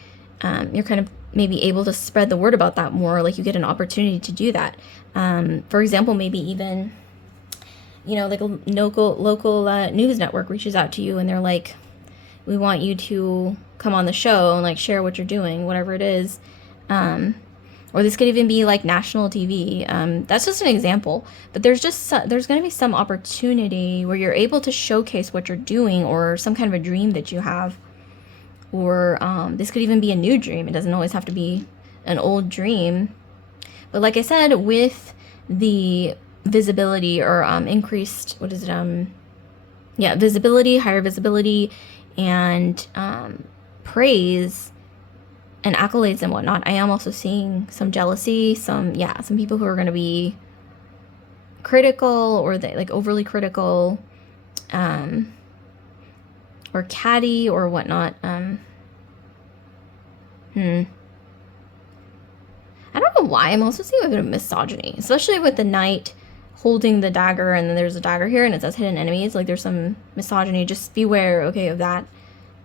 you're kind of maybe able to spread the word about that more. Like you get an opportunity to do that. For example, maybe even, you know, like a local news network reaches out to you and they're like, we want you to come on the show and like share what you're doing, whatever it is. or this could even be like national TV. That's just an example, but there's going to be some opportunity where you're able to showcase what you're doing, or some kind of a dream that you have, or this could even be a new dream. It doesn't always have to be an old dream. But like I said, with the visibility, or increased, what is it? Yeah, visibility, higher visibility, and praise and accolades and whatnot, I am also seeing some jealousy, some people who are going to be critical, or they like overly critical, or catty or whatnot. I don't know why I'm also seeing a bit of misogyny, especially with the knight holding the dagger, and then there's a dagger here and it says hidden enemies. Like there's some misogyny. Just beware, okay, of that.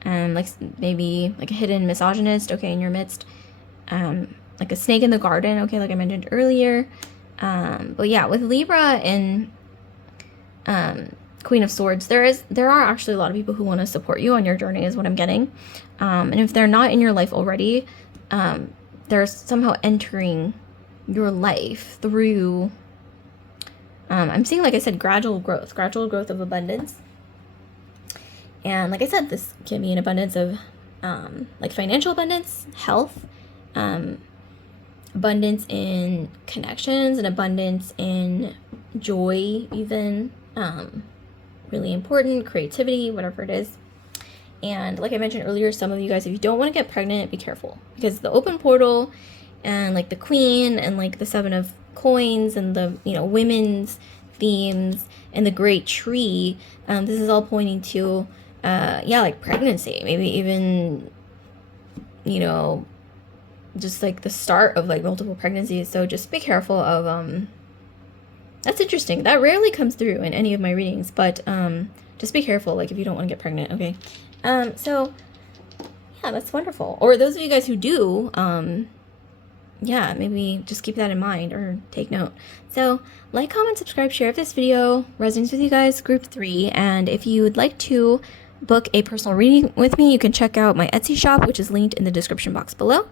Like maybe like a hidden misogynist, okay, in your midst. Like a snake in the garden, okay, like I mentioned earlier. But yeah, with Libra and Queen of Swords, there are actually a lot of people who want to support you on your journey, is what I'm getting. And if they're not in your life already, they're somehow entering your life through, I'm seeing, like I said, gradual growth of abundance. And like I said, this can be an abundance of like financial abundance, health, abundance in connections, and abundance in joy, even really important, creativity, whatever it is. And like I mentioned earlier, some of you guys, if you don't want to get pregnant, be careful, because the open portal and like the Queen and like the 7 of coins and the, you know, women's themes and the great tree, this is all pointing to like pregnancy, maybe even, you know, just like the start of like multiple pregnancies. So just be careful of that's interesting, that rarely comes through in any of my readings, but just be careful, like if you don't want to get pregnant, okay? So yeah, that's wonderful. Or those of you guys who do, yeah, maybe just keep that in mind or take note. So like, comment, subscribe, share if this video resonates with you guys, group 3. And if you would like to book a personal reading with me, you can check out my Etsy shop, which is linked in the description box below.